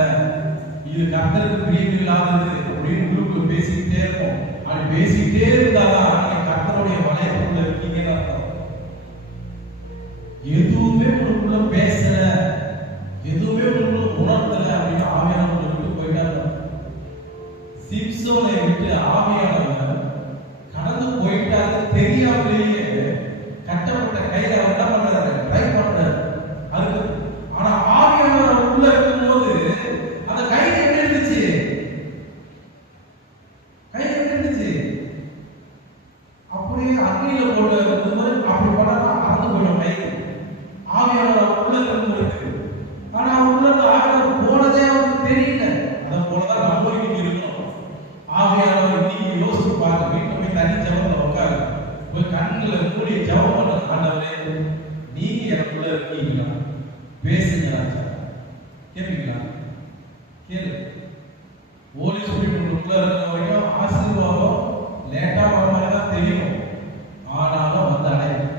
இது கர்த்தருக்கு பிரியமில்லாதது அப்படின்னு உள்ளுக்குள்ள பேசிக்கிட்டே இருக்கும். அப்படி பேசிக்கிட்டே இருந்தாதான் நீங்க கர்த்தருடைய வளையத்துக்குள்ள இருக்கீங்கன்னு அர்த்தம். எதுவுமே உங்களுக்குள்ள பேசல, எதுவுமே உங்களுக்குள்ள உணர்த்தல அப்படின்னு ஆவியானவரை விட்டு போயிட்டாங்க. சிம்சோனை விட்டு ஆவியானவர் கடந்து போயிட்டாரு. தெரியாமலேயே கட்டப்பட்ட கையில அவர் என்ன பண்றாரு? ட்ரை பண்றாரு. அதுக்கு ஆனா ஆவியானவர் உள்ள இருக்கும்போது அந்த கை எப்படி இருந்துச்சு? கை எப்படி இருந்துச்சு? அப்படியே அக்னியில போட்டு அப்படி பண்ணா அறந்து போயிடும் கை. ஆவியானவர் உள்ள இருக்கும்போது ஆனா உள்ள ஆவியானவர் போனதே அவருக்கு தெரியல. அதை போலதான் நம்ம இன்னைக்கு இருக்கணும். ஆவியானவர் இன்னைக்கு யோசிச்சு பார்க்க வீட்டுல போய் தனி ஜபத்துல உட்காரு, போய் கண்ணுல மூடி ஜபம் பண்ண. ஆண்டவரே நீங்க எனக்குள்ள இருக்கீங்களா? பேசுங்க ராஜா. கேட்பீங்களா? கேளு. ஹோலி ஸ்பிரிட் உள்ள இருக்க வரைக்கும் ஆசீர்வாதம் லேட்டா வர மாதிரி தான் தெரியும். ஆனாலும் வந்து அடையும்.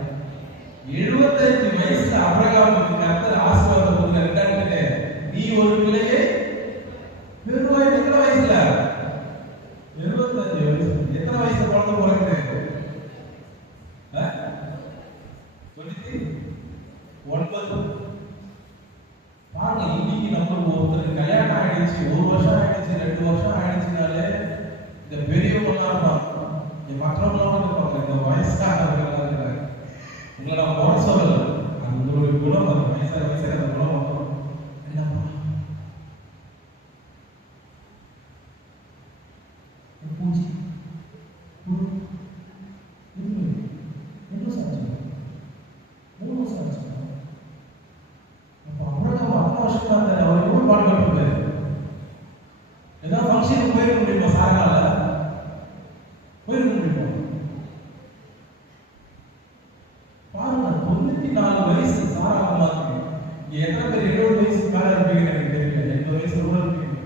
75 வயசுல அபிரகாமுக்கு கர்த்தர் ஆசீர்வாதம் கொடுக்கிறாரு. நீ ஒரு பிள்ளையே வெறும் எத்தனை வயசுல? 75 வயசு. எத்தனை வயசுல குழந்தை பிறகுது? 9. பாருங்க, இன்னைக்கு நம்ம ஒருத்தருக்கு கல்யாணம் ஆயிடுச்சு, 1 வருஷம் ஆயிடுச்சு, 2 வருஷம் ஆயிடுச்சுனாலே இந்த பெரியவங்க இருப்பாங்க, மற்றவங்களோட இருப்பாங்க, இந்த வயசானவர்கள் இருக்கிறாங்க. உங்களை நான் போட சொல்லல, அது உங்களுடைய குணம். அந்த வயசான அந்த குணம் வந்துடும். என்னப்பா பூச்சி என்ன சாட்சி? 3 வருஷம் ஆச்சு. அப்ப அப்புறம் அத்தனை வருஷமா இருந்தாரு. அவர் எவ்வளவு பாடுபட்டு ஏதாவது ஃபங்க்ஷனுக்கு போயிருக்க முடியுமா? சாரால போயிருக்க முடியுமா? பாருங்க, 94 வயசு சாராக எத்தனை பேர் 70 வயசு மேல இருப்பீங்க எனக்கு தெரியல. 80 வயசு கூட இருப்பீங்க.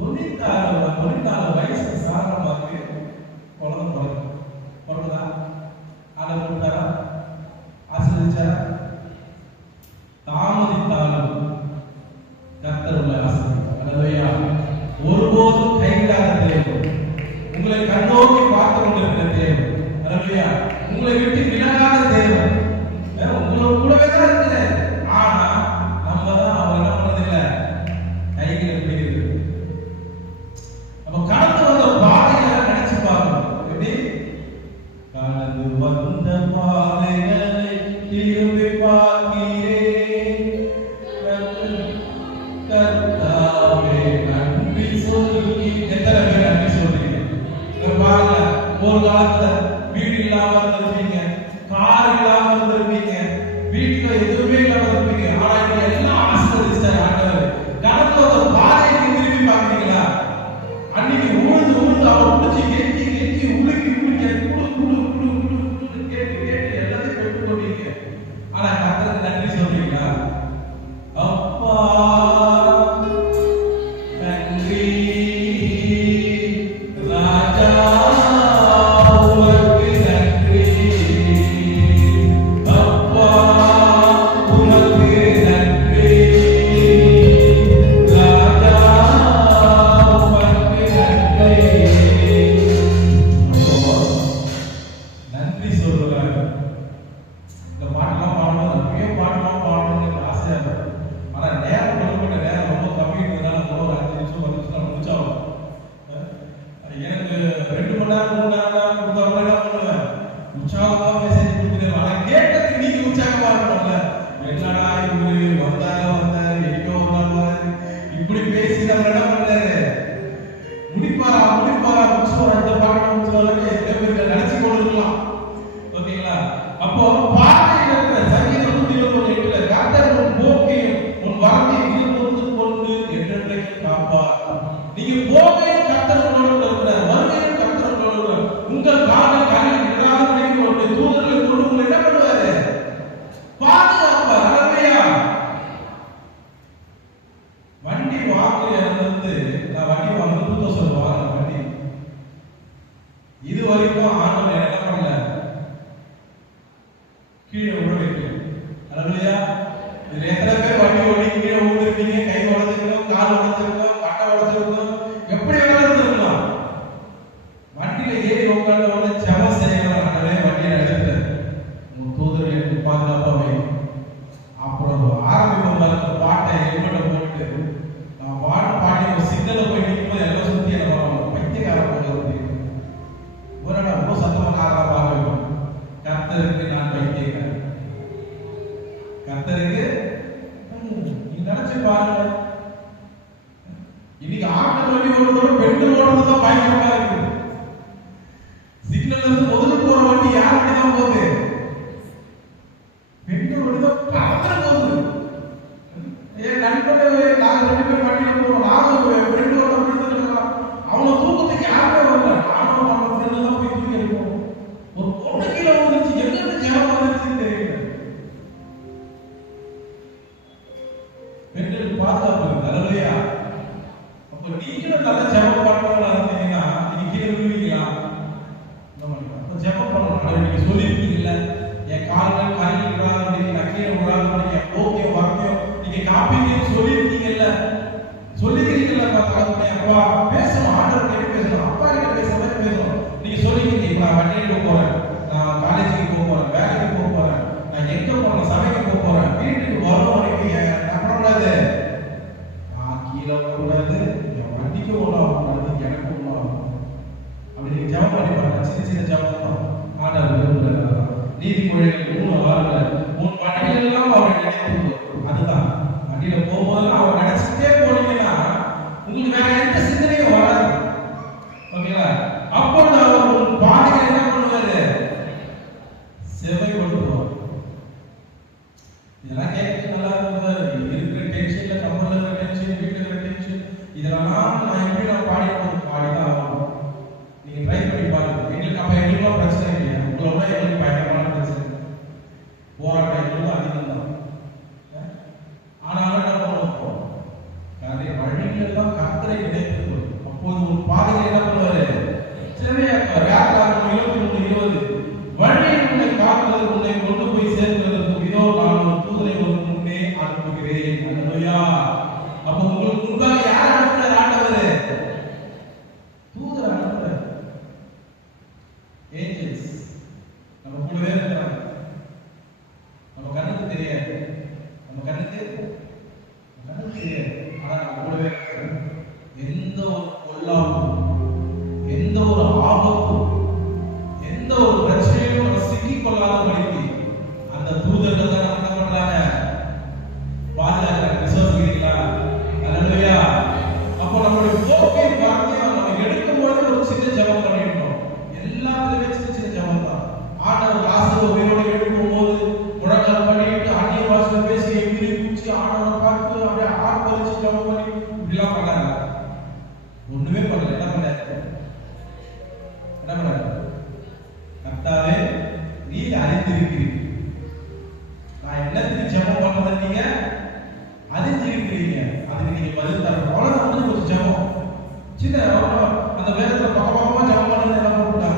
94 வயசு சாராமாக்கு குழந்தை பிறகுதா? ஆளை கொடுத்தாரா? ஆசீர்வதிச்சாரா? தாமதித்தாலும் கர்த்தர் உங்களை ஆசீர்வதிப்பார். அல்லேலூயா. ஒருபோதும் கைவிடாத தேவன், உங்களை கண்ணோக்கி பார்த்து கொண்டிருக்கிற தேவன். அல்லேலூயா. உங்களை விட்டு விலகாத தேவன். உங்களோட கூடவே தான் இருக்கிறார். ஆனா நம்ம தான் அவர் என்ன பண்றதில்லை, கைகளை பிடிக்கிறது. நம்ம கடந்து வந்த பாதைகளை நினைச்சு பார்க்கணும். எப்படி கடந்து வந்த பாதைகளை திரும்பி பார்க்கிறேன். கர்த்தாவே நன்றி சொல்லி. எத்தனை பேர் நன்றி சொல்றீங்க? பாருங்க, ஒரு காலத்துல வீடு இல்லாம இருந்திருப்பீங்க, கார் இல்லாம இருந்திருப்பீங்க, வீட்டுல எதுவுமே இல்லாம இருப்பீங்க. ஆனா இப்ப எல்லாம் ஆசீர்வதிச்சார் ஆண்டவர். கடந்து வந்த பாதையை திரும்பி பார்க்கிறீங்களா? அன்னைக்கு உழுந்து உழுந்து அவரை பிடிச்சி கெஞ்சி கெஞ்சி உலுக்கி உலுக்கி குடு குடு குடு குடு கேட்டு கேட்டு எல்லாத்தையும் பெற்று கொண்டீங்க. ஆனா கர்த்தருக்கு நன்றி சொல்றீங்களா? அப்பா நன்றி ராஜா, உமக்கு நன்றி. போகுது, பெண்கள் விடுதலை பறந்துற போகுது. என் நண்பர்களே, நாங்க 2 பேரும் வண்டியில போறோம். நாங்க ஒரு ஃப்ரெண்டோட விழுந்துருக்கோம். அவனை தூக்கத்துக்கு யாருமே வரல. நானும் அவன் ஃப்ரெண்டு தான் போய் தூக்கி இருக்கோம். ஒரு பொண்ணு கீழே வந்துருச்சு. எங்கிருந்து ஜெபம் வந்துருச்சுன்னு தெரியல. பெண்களுக்கு பாதுகாப்பு இருக்கு. அல்லேலூயா. அப்ப நீங்களும் நல்ல ஜெபம் பண்ணணும்னு இருந்தீங்கன்னா நீங்க கீழே விழுவீங்களா? அப்ப ஜெபம் பண்ணணும். அதை நீங்க சொல்லியிருக்கீங்கல்ல, என் கால்கள் கையில் விடாது, நான் கீழே விடாது, என் போக்கியம் வரணும், நீங்க காப்பீங்கன்னு சொல்லியிருக்கீங்கல்ல, சொல்லிக்கிறீங்கல்ல. அப்பா பேசணும், ஆண்டவர் கிட்ட பேசணும், அப்பா கிட்ட பேசுற மாதிரி பேசணும். நீங்க சொல்லிக்கிறீங்க, இப்ப நான் வண்டியில போறேன், நான் காலேஜுக்கு போக போறேன், வேலைக்கு போக போறேன், நான் எங்க போறேன், சபைக்கு போக போறேன், வீட்டுக்கு வரும் வரைக்கும் நான் பண்ணக்கூடாது, நான் கீழே வரக்கூடாது, என் வண்டிக்கு ஓடாது, எனக்கு ஓடாது. அப்படி நீங்க ஜெபம் பண்ணி பாருங்க. சின்ன சின்ன ஜெபம் தான் ஆண்டவர் விரும்புகிறார். நீதிமொழிகள் 3:6 உன் வண்டியில எல்லாம் அவரை நினைத்து, அதுதான் வண்டியில போகும்போதெல்லாம் அவர் நினைச்சுட்டே போனீங்கன்னா உங்களுக்கு வேற எந்த சிந்தனையும் வராது. ஓகேங்களா? அப்பொழுது அவர் உன் பாதையை என்ன பண்ணுவாரு? செவைப்படுத்துவார். இதெல்லாம் கேட்க நல்லா இருந்தது. இருக்கிற டென்ஷன்ல, கம்பெனில இருக்கிற டென்ஷன், வீட்டுல இருக்கிற டென்ஷன், இதெல்லாம் நான் எப்படி பாடிதான் ஆகணும். நீங்க ட்ரை பண்ணி பாருங்க. எங்களுக்கு பிரச்சனை இல்லையா? உங்களோட எங்களுக்கு பயங்கரமான பிரச்சனை, போராட்டம் எங்களுக்கு அதிகம் தான். ஆனாலும் என்ன பண்ணுவோம்? நிறைய வழிகளெல்லாம் கர்த்தரை நினைத்து, அப்போது ஒரு பாதையை என்ன பண்ணுவாரு? செவையாக்குவார். யாருக்காக? 23:20 வழியில் உன்னை காக்குவதற்கு, உன்னை கொண்டு போய் சேர்க்கிறதற்கு இதோ நான் ஒரு தூதரை உனக்கு முன்னே அனுப்புகிறேன். அல்லேலூயா. அப்ப உங்களுக்கு முன்பாக யார் அனுப்புறார்? ஆண்டவர் தூதரை அனுப்புறார். ஏஞ்சல்ஸ் நம்ம கூடவே இருக்கிறாங்க. நம்ம கண்ணுக்கு தெரியாது, நம்ம கண்ணுக்கு தெரியாது, ஆனா நம்ம கூடவே இருக்கிறாங்க. எந்த ஒரு கொல்லாப்பும், எந்த ஒரு ஆபத்தும், எந்த ஒரு பிரச்சனையும் நம்ம சிக்கிக் கொள்ளாதபடிக்கு அந்த தூதர்கள் தான் என்ன பண்றாங்க? பாதுகாக்கிறாங்க. விசுவாசிக்கிறீங்களா? அல்லேலூயா. அப்போ நம்மளுடைய போக்கின் வார்த்தையை நம்ம எடுக்கும் பொழுது ஒரு சின்ன ஜெபம் பண்ணிடணும். எல்லாத்துலயுமே சின்ன சின்ன ஜெபம் தான். ஆண்டவர் லாசரு உயிரோட எழுப்பும் போது முழங்கால் பண்ணிட்டு அந்நிய பாஷையில பேசி எகிரி குச்சி ஆண்டவரை பார்த்து அப்படியே ஆர்ப்பரிச்சு ஜெபம் பண்ணி இப்படிலாம் பண்ணாங்க. ஒண்ணுமே பண்ணல. என்ன பண்ணாரு? கர்த்தாவே, நீர் அறிந்திருக்கிறீர், நான் என்னத்துக்கு ஜெபம் பண்றேன் நீங்க அறிந்திருக்கிறீங்க, அதுக்கு நீங்க பதில் தரணும். அவ்வளவுதான், முடிஞ்சு போச்சு ஜெபம். சின்ன அந்த வேதத்துல பக்கமா ஜெபம் பண்ணது என்ன போட்டுட்டா?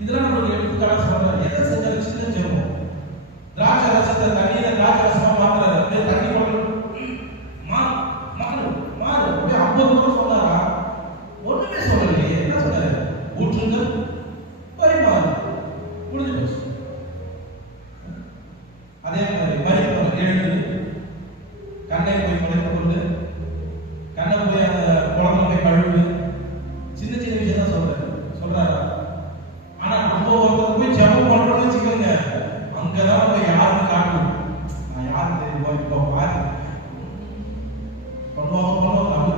இதெல்லாம் நம்மளுக்கு எடுத்துக்காட்டு சொல்றாரு. எதை செஞ்சாலும் சின்ன ஜெபம். திராட்சை ரசத்தை தண்ணீரை திராட்சை ரசமா மாத்துறாரு. அப்படியே தண்ணி போட்டு மாறு அப்படியே 50 ரூபா சொன்னாரா? ஒண்ணுமே சொல்லலையே. என்ன சொன்னாரு? ஊற்றுங்க, பரிமாறு, முடிஞ்சு போச்சு. அதே மாதிரி பரிமாறு, எழுந்து கண்ணை போய் துடைத்துக் கொண்டு, கண்ணை போய் அந்த குழந்தை போய் கழுவு. சின்ன சின்ன விஷயம் தான் சொல்றாரு. ஆனா நம்ம ஒருத்தர் போய் ஜெபம் பண்றோம்னு வச்சுக்கோங்க, அங்கதான் நம்ம யாருன்னு காட்டணும். நான் யாரு தெரியுமா? இப்போ பாரு பண்ணுவாங்க.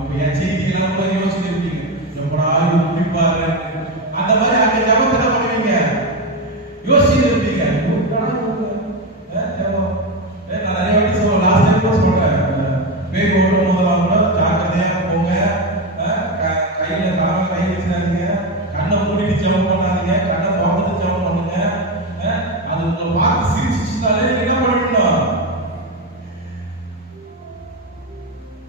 இப்ப என் செய்திகளாம் கூட யோசிச்சு இருப்பீங்க, எப்படா குடிப்பாரு, அந்த மாதிரி அங்க ஜெபத்தை என்ன பண்ணுவீங்க? யோசிச்சு இருப்பீங்க. நான் நிறைய வாட்டி சொல்றேன், லாஸ்ட் டைம் கூட சொல்றேன், பேர் ஓட்டும் போதெல்லாம் கூட ஜாக்கிரதையா போங்க, கையில கால கை வச்சிடாதீங்க, கண்ணை மூடிட்டு ஜெபம் பண்ணாதீங்க, கண்ணை திறந்துட்டு ஜெபம் பண்ணுங்க. அது உங்களை பார்த்து சிரிச்சுச்சுனாலே என்ன பண்ணணும்?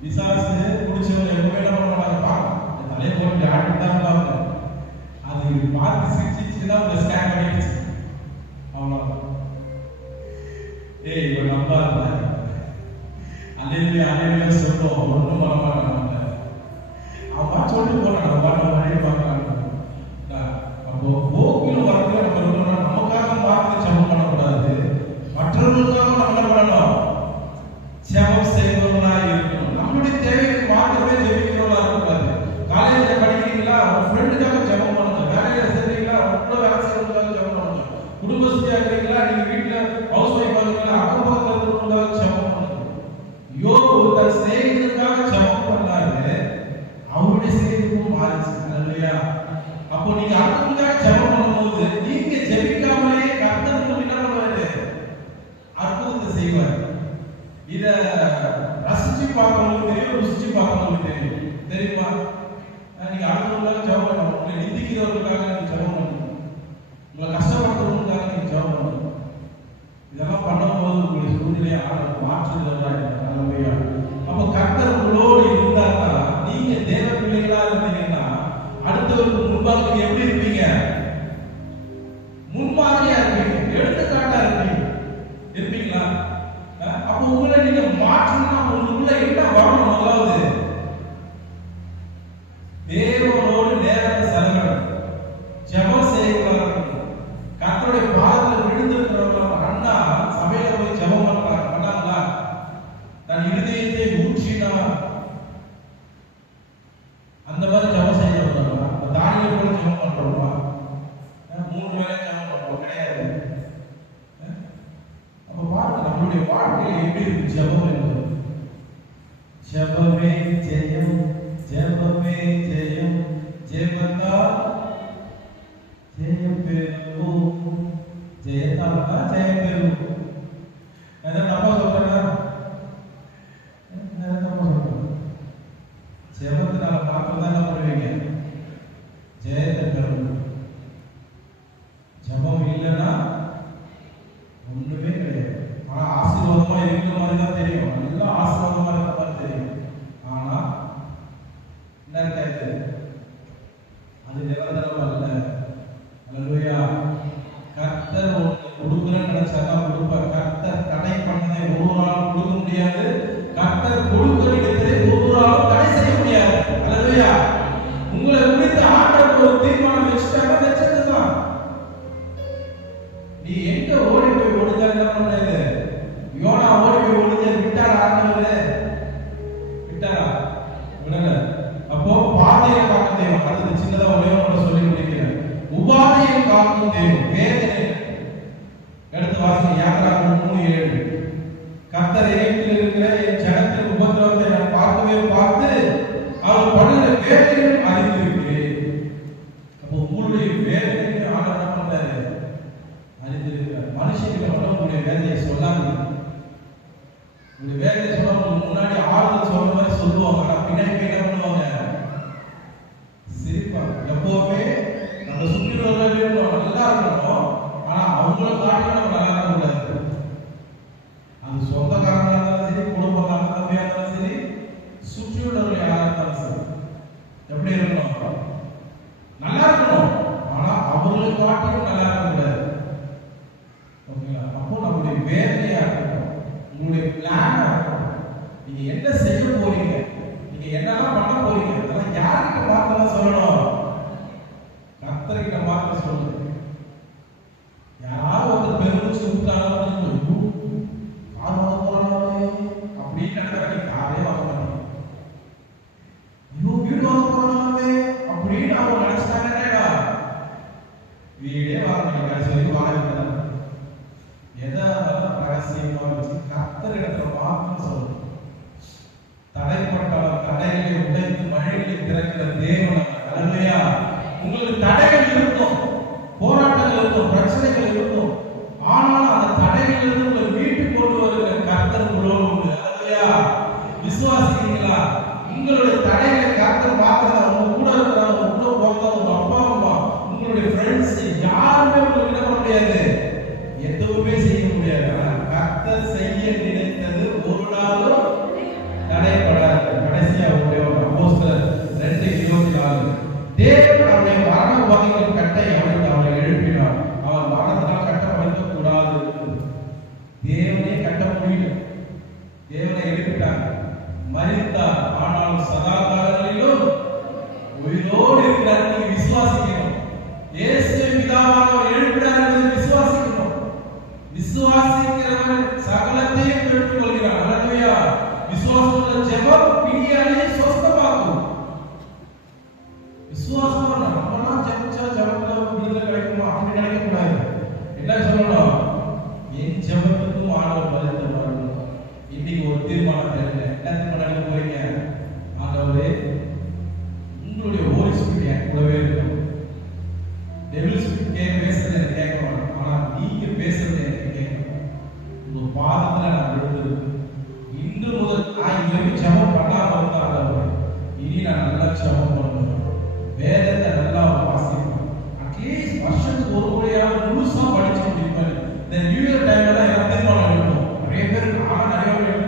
விசாரிச்சு குடிச்சவங்க எப்பவுமே என்ன பண்ண மாட்டாங்க? தலையை போட்டு ஆடிட்டு தான் இருப்பாங்க. அது பார்த்து சிரிச்சுச்சுன்னா உங்களை ஸ்கேன் பண்ணிடுச்சு, அவ்வளவுதான். ஏய், இவன் நம்பாத அலையில சொல்றோம், ஒன்றும் பண்ண மாட்டாங்க. அவன் சொல்லிட்டு போறான், நம்ம வழி பார்க்கலாம். அப்போ போக்கிலும் வரத்துல நம்ம இருக்கணும். நமக்காக பார்த்து ஜெபம் பண்ணக்கூடாது, மற்றவர்களுக்காக நம்ம என்ன பண்ணணும்? ஜெபம் செய்வர்களா இருக்கணும். நம்மளுடைய தேவைக்கு மாத்திரமே ஜெபிக்கிறவர்களா இருக்கக்கூடாது. காலேஜ்ல படிக்கிறீங்களா? உங்க ஃப்ரெண்டுக்காக ஜெபம் பண்ணுங்க. வேலையில சேர்றீங்களா? உங்களோட வேலை செய்யறதுக்காக ஜெபம் பண்ணுங்க. குடும்பஸ்தியா இருக்கீங்களா? நீங்க வீட்டுல ஹவுஸ் ஒய்ஃபா இருக்கீங்களா? அக்கம் பக்கத்துல இருக்கிறவங்களுக்காக ஜெபம் பண்ணுங்க. யோபு தன் சிநேகிதனுக்காக ஜெபம் பண்ணாரு, அவருடைய சிநேகிதனுக்கும் மாறிச்சு. அல்லேலூயா. அப்போ நீங்க அடுத்தவங்களுக்காக ஜெபம் பண்ணும்போது நீங்க பார்க்கறவங்களுக்கு தெரியும், ருசிச்சு பார்க்கறவங்களுக்கு தெரியும். தெரியுமா? நீங்க அடுத்தவங்களுக்காக ஜெபம் பண்ணணும். உங்களை நிந்திக்கிறவர்களுக்காக நீங்க ஜெபம் பண்ணணும். உங்களை கஷ்டப்படுத்துறவங்களுக்காக நீங்க ஜெபம் பண்ணணும். இதெல்லாம் பண்ணும்போது உங்களுடைய சூழ்நிலையை ஆண்டவர் மாற்றுகிறவராக இருக்கிறார். அப்போ கர்த்தர் உங்களோடு இருந்தாருன்னா, நீங்க தேவ பிள்ளைகளா இருந்தீங்கன்னா அடுத்தவருக்கு முன்பாக நீங்க எப்படி இருப்பீங்க? முன்மாதிரியா இருப்பீங்க, எடுத்துக்காட்டா இருப்பீங்களா? அப்போ உங்களை நீங்க மாற்றணும்னா உங்களுக்குள்ள என்ன வரணும்? முதலாவது தேவனோடு நேரத்தை செலவிடணும், ஜெபம் செய்யக்கூடாது. கர்த்தருடைய பாதத்தில் விழுந்திருக்கிறவங்க அண்ணா சபையில போய் ஜெபம் பண்ணாங்களா? தன் இருதயத்தை ஊற்றினா அந்த மாதிரி ஜெபம் செய்யக்கூடாதா? தானியேல் போல ஜெபம் பண்றோமா? 3 வேளை ஜெபம் பண்றோம் கிடையாது. அப்ப பாருங்க நம்மளுடைய வாழ்க்கையில எப்படி இருக்கு ஜெபம் என்பது. ஜெபமே ஜெயம், ஜெபமே ஜெயம், ஜெபத்தால் ஜெயம் பெறுவோம், ஜெயத்தால் தான் ஜெயம் பெறுவோம். என்ன தப்பா சொல்றேன்னா? என்ன தப்பா சொல்றேன்? ஜெபத்தினால மாத்திரம் தான் பண்ணுவீங்க ஜெயத்தை பெறணும். ஜெபம் இல்லைன்னா ஒண்ணுமே கிடையாது. ஆனா ஆசீர்வாதமா இருக்கிற மாதிரி தான் தெரியும், எல்லாம் ஆசீர்வாதமா இருக்கிற மாதிரி தெரியும். ஆனா என்ன இருக்காது, அது நிரந்தரம் அல்ல. அல்லேலூயா. கர்த்தர் உங்களுக்கு கொடுக்குறேன்னு நினைச்சாதான் கொடுப்பார். கர்த்தர் தடை பண்ணதை ஒரு நாள் கொடுக்க முடியாது. கர்த்தர் கொடுக்க நினைத்ததை ஒரு நாள் தடை செய்ய முடியாது. அல்லேலூயா. உங்களை குறித்து ஆண்டவர் ஒரு தீர்மானம் வச்சுட்டாங்க, வச்சதுதான். நீ எங்க ஓடி போய் ஒளிஞ்சா என்ன பண்ணது? யோனா ஓடி போய் ஒளிஞ்ச விட்டாரா? ஆண்டவரே விட்டாரா? விடல. அப்போ பாதையை காக்கும் தெய்வம். அடுத்து சின்னதா ஒரே ஒன்று சொல்லி முடிக்கிறேன். உபாதையை காக்கும் தெய்வம். வேதனை எடுத்து வாசிங்க. யாத்திராகமம் 3:7. கர்த்தர் எகிப்தில் இருக்கிற என் ஜனத்தின் உபத்திரவத்தை நான் பார்த்து அவர் படுகிற வேதனையை அறிந்திருக்கிறேன். அப்போ உங்களுடைய வேதனையை ஆண்டவர் என்ன பண்றாரு? அறிந்திருக்கிறார். மனுஷனுக்கு மட்டும் உங்களுடைய வேதனையை சொல்லாதீங்க. உங்களுடைய வேதனை சொல்ல முன்னாடி ஆறுதல் சொல்ற மாதிரி சொல்லுவாங்க. ஆனா பின்னாடி என்ன பண்ணுவாங்க? சிரிப்பாங்க. எப்பவுமே நம்ம சுற்றி உள்ளவர்கள் நல்லா இருக்கணும். ஆனா அவங்கள காட்டி நம்ம நல்லா இருக்கக்கூடாது. அது சொந்தக்காரங்களா இருந்தாலும் சரி, குடும்பக்காரங்க தம்பியா இருந்தாலும் சரி, சுற்றி உள்ளவர்கள் யாரா இருந்தாலும் சரி, எப்படி இருக்கணும்? நல்லா இருக்கணும். ஆனா அவங்களை காட்டியும் நல்லா இருக்கக்கூடாது. ஓகேங்களா? அப்போ நம்முடைய வேதனையா இருக்கட்டும், உங்களுடைய பிளானா இருக்கட்டும், நீங்க என்ன செய்ய போறீங்க, நீங்க என்னெல்லாம் பண்ண போறீங்க, அதெல்லாம் யார்கிட்ட பார்த்து சொல்லணும்? கர்த்தர்கிட்ட பார்த்து சொல்லணும். யாராவது ஒரு பெருமிச்சு விட்டாலும் கார் வாங்க போறானே அப்படின்னு நினைக்கிறாங்க. காரே வாங்க மாட்டாங்க. வீடு வாங்க போறானே அப்படின்னு அவங்க நினைச்சிட்டாங்கன்னா வீடே வாங்க கடைசி வாங்க. எதாவது ரகசியமா வச்சு கர்த்தரிடத்துல மாத்திரம் சொல்லணும். தடைப்பட்டவர் தடைகளை உடைத்து மழைகளை திறக்கிற தேவன். அல்லேலூயா. உங்களுக்கு தடைகள் இருக்கும், போராட்டங்கள் இருக்கும், பிரச்சனைகள் இருக்கும். ஆனாலும் அந்த தடைகளிலிருந்து உங்களை மீட்டு கொண்டு வருகிற கர்த்தர் உங்களோடு உண்டு. அல்லேலூயா. விசுவாசிக்கிறீங்களா? உங்களுடைய தடைகளை கர்த்தர் பார்க்கிறதா? உங்க கூட இருக்கிறவங்க, உங்க கூட போறதா, உங்க அப்பா அம்மா, உங்களுடைய ஃப்ரெண்ட்ஸ் யாருமே உங்களுக்கு என்ன பண்ண முடியாது? எதுவுமே செய்ய முடியாது. கர்த்தர் செய்ய நினைத்தது ஒரு நாளும் தடைப்படாது. கடைசியா அப்போஸ்தலர் 2:24. தேவன் அவருடைய மரண உபாதைகளின் கட்டை அமைத்து அவரை எழுப்பினார். அவர் மரணத்தினால் கட்டம் அமைக்க கூடாது. தேவனே கட்ட முடியல. தேவனை எழுப்பிட்டாங்க, மரித்தார். ஆனாலும் சதா காலங்களிலும் உயிரோடு இருக்கிறார். நீங்க விசுவாசிக்கணும். இயேசுவை பிதாவானவர் எழுப்பினார் என்பதை விசுவாசிக்கணும். விசுவாசிக்கிறவன் சகலத்தையும் பெற்றுக் கொள்கிறான். அல்லேலூயா. விசுவாசமுள்ள ஜெபம் பிணியாளியை சுஸ்தமாக்கும். விசுவாசமா நம்மலாம் ஜெபிச்சா ஜெபத்துல விடுதலை கிடைக்குமா அப்படி நினைக்க கூடாது. என்ன சொல்லணும்? என் ஜெபத்துக்கும் ஆண்டவர் பதில் தருவார். இன்னைக்கு ஒரு தீர்மானம் எடுங்க. என்ன தீர்மானம் எடுக்க போறீங்க? ஆண்டவரே, உங்களுடைய ஹோலி ஸ்பிரிட் என் கூடவே இருக்கணும். டெவில் ஸ்பிரிட் பேசுறது எனக்கு கேட்க மாட்டோம். ஆனா நீங்க பேசுறது எனக்கு கேட்கணும். உங்க பாதத்துல நான் விழுந்து இன்று முதல் நான் இங்க ஜெபம் பண்ணணும். வேதத்தை நல்லா வாசிக்கணும். அட்லீஸ்ட் வருஷத்துக்கு ஒரு முறையாவது முழுசா படிச்சு முடிப்பேன். இந்த நியூ இயர் டைம்ல எல்லாம் தீர்மானம் எடுக்கணும். நிறைய பேருக்கு நிறைய பேர்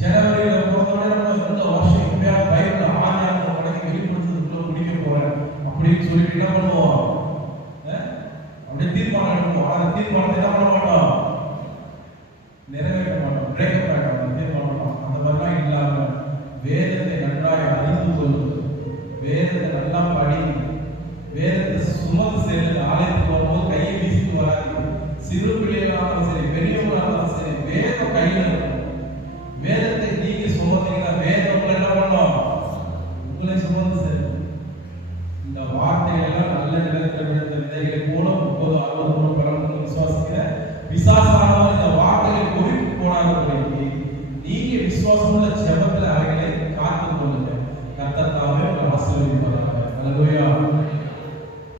ஜனவரியில பொறுத்தவரை நம்ம இந்த வருஷம் எப்படியாவது பைபிள் ஆதியாகமம் வரைக்கும் வெளிப்படுத்துறதுக்குள்ள முடிக்க போறேன் அப்படின்னு சொல்லிட்டு என்ன பண்ணுவோம்? அப்படியே தீர்மானம் எடுப்போம். அந்த தீர்மானத்தை என்ன பண்ண மாட்டோம்? நிறைவேற்ற மாட்டோம். பிரேக் பண்ண தீர்மானம். அந்த மாதிரிலாம் இல்லாம வேதத்தை நன்றாய் அறிந்து கொள்வது, வேதத்தை நல்லா படி, வேதத்தை சுமந்து சேர்ந்து ஆலயத்துக்கு வரும்போது கையை வீசிட்டு வராது. சிறு பிள்ளைகளாலும் சரி, பெரியவங்களாலும் சரி, வேதம் கையில் இருக்கும். வேதத்தை நீங்க சுமந்தீங்கன்னா வேதம் உங்களை என்ன பண்ணும்? உங்களை சுமந்து சரி. இந்த வார்த்தைகள்லாம் நல்ல நிலத்தில் விழுந்த விதைகளை போல 30, 60 பலன் விசுவாசிக்கிற விசுவாசமான இந்த வார்த்தைகளை பொறுப்பு போடாதபடிக்கு நீங்க விசுவாசமுள்ள ஜெபத்தில் அவைகளை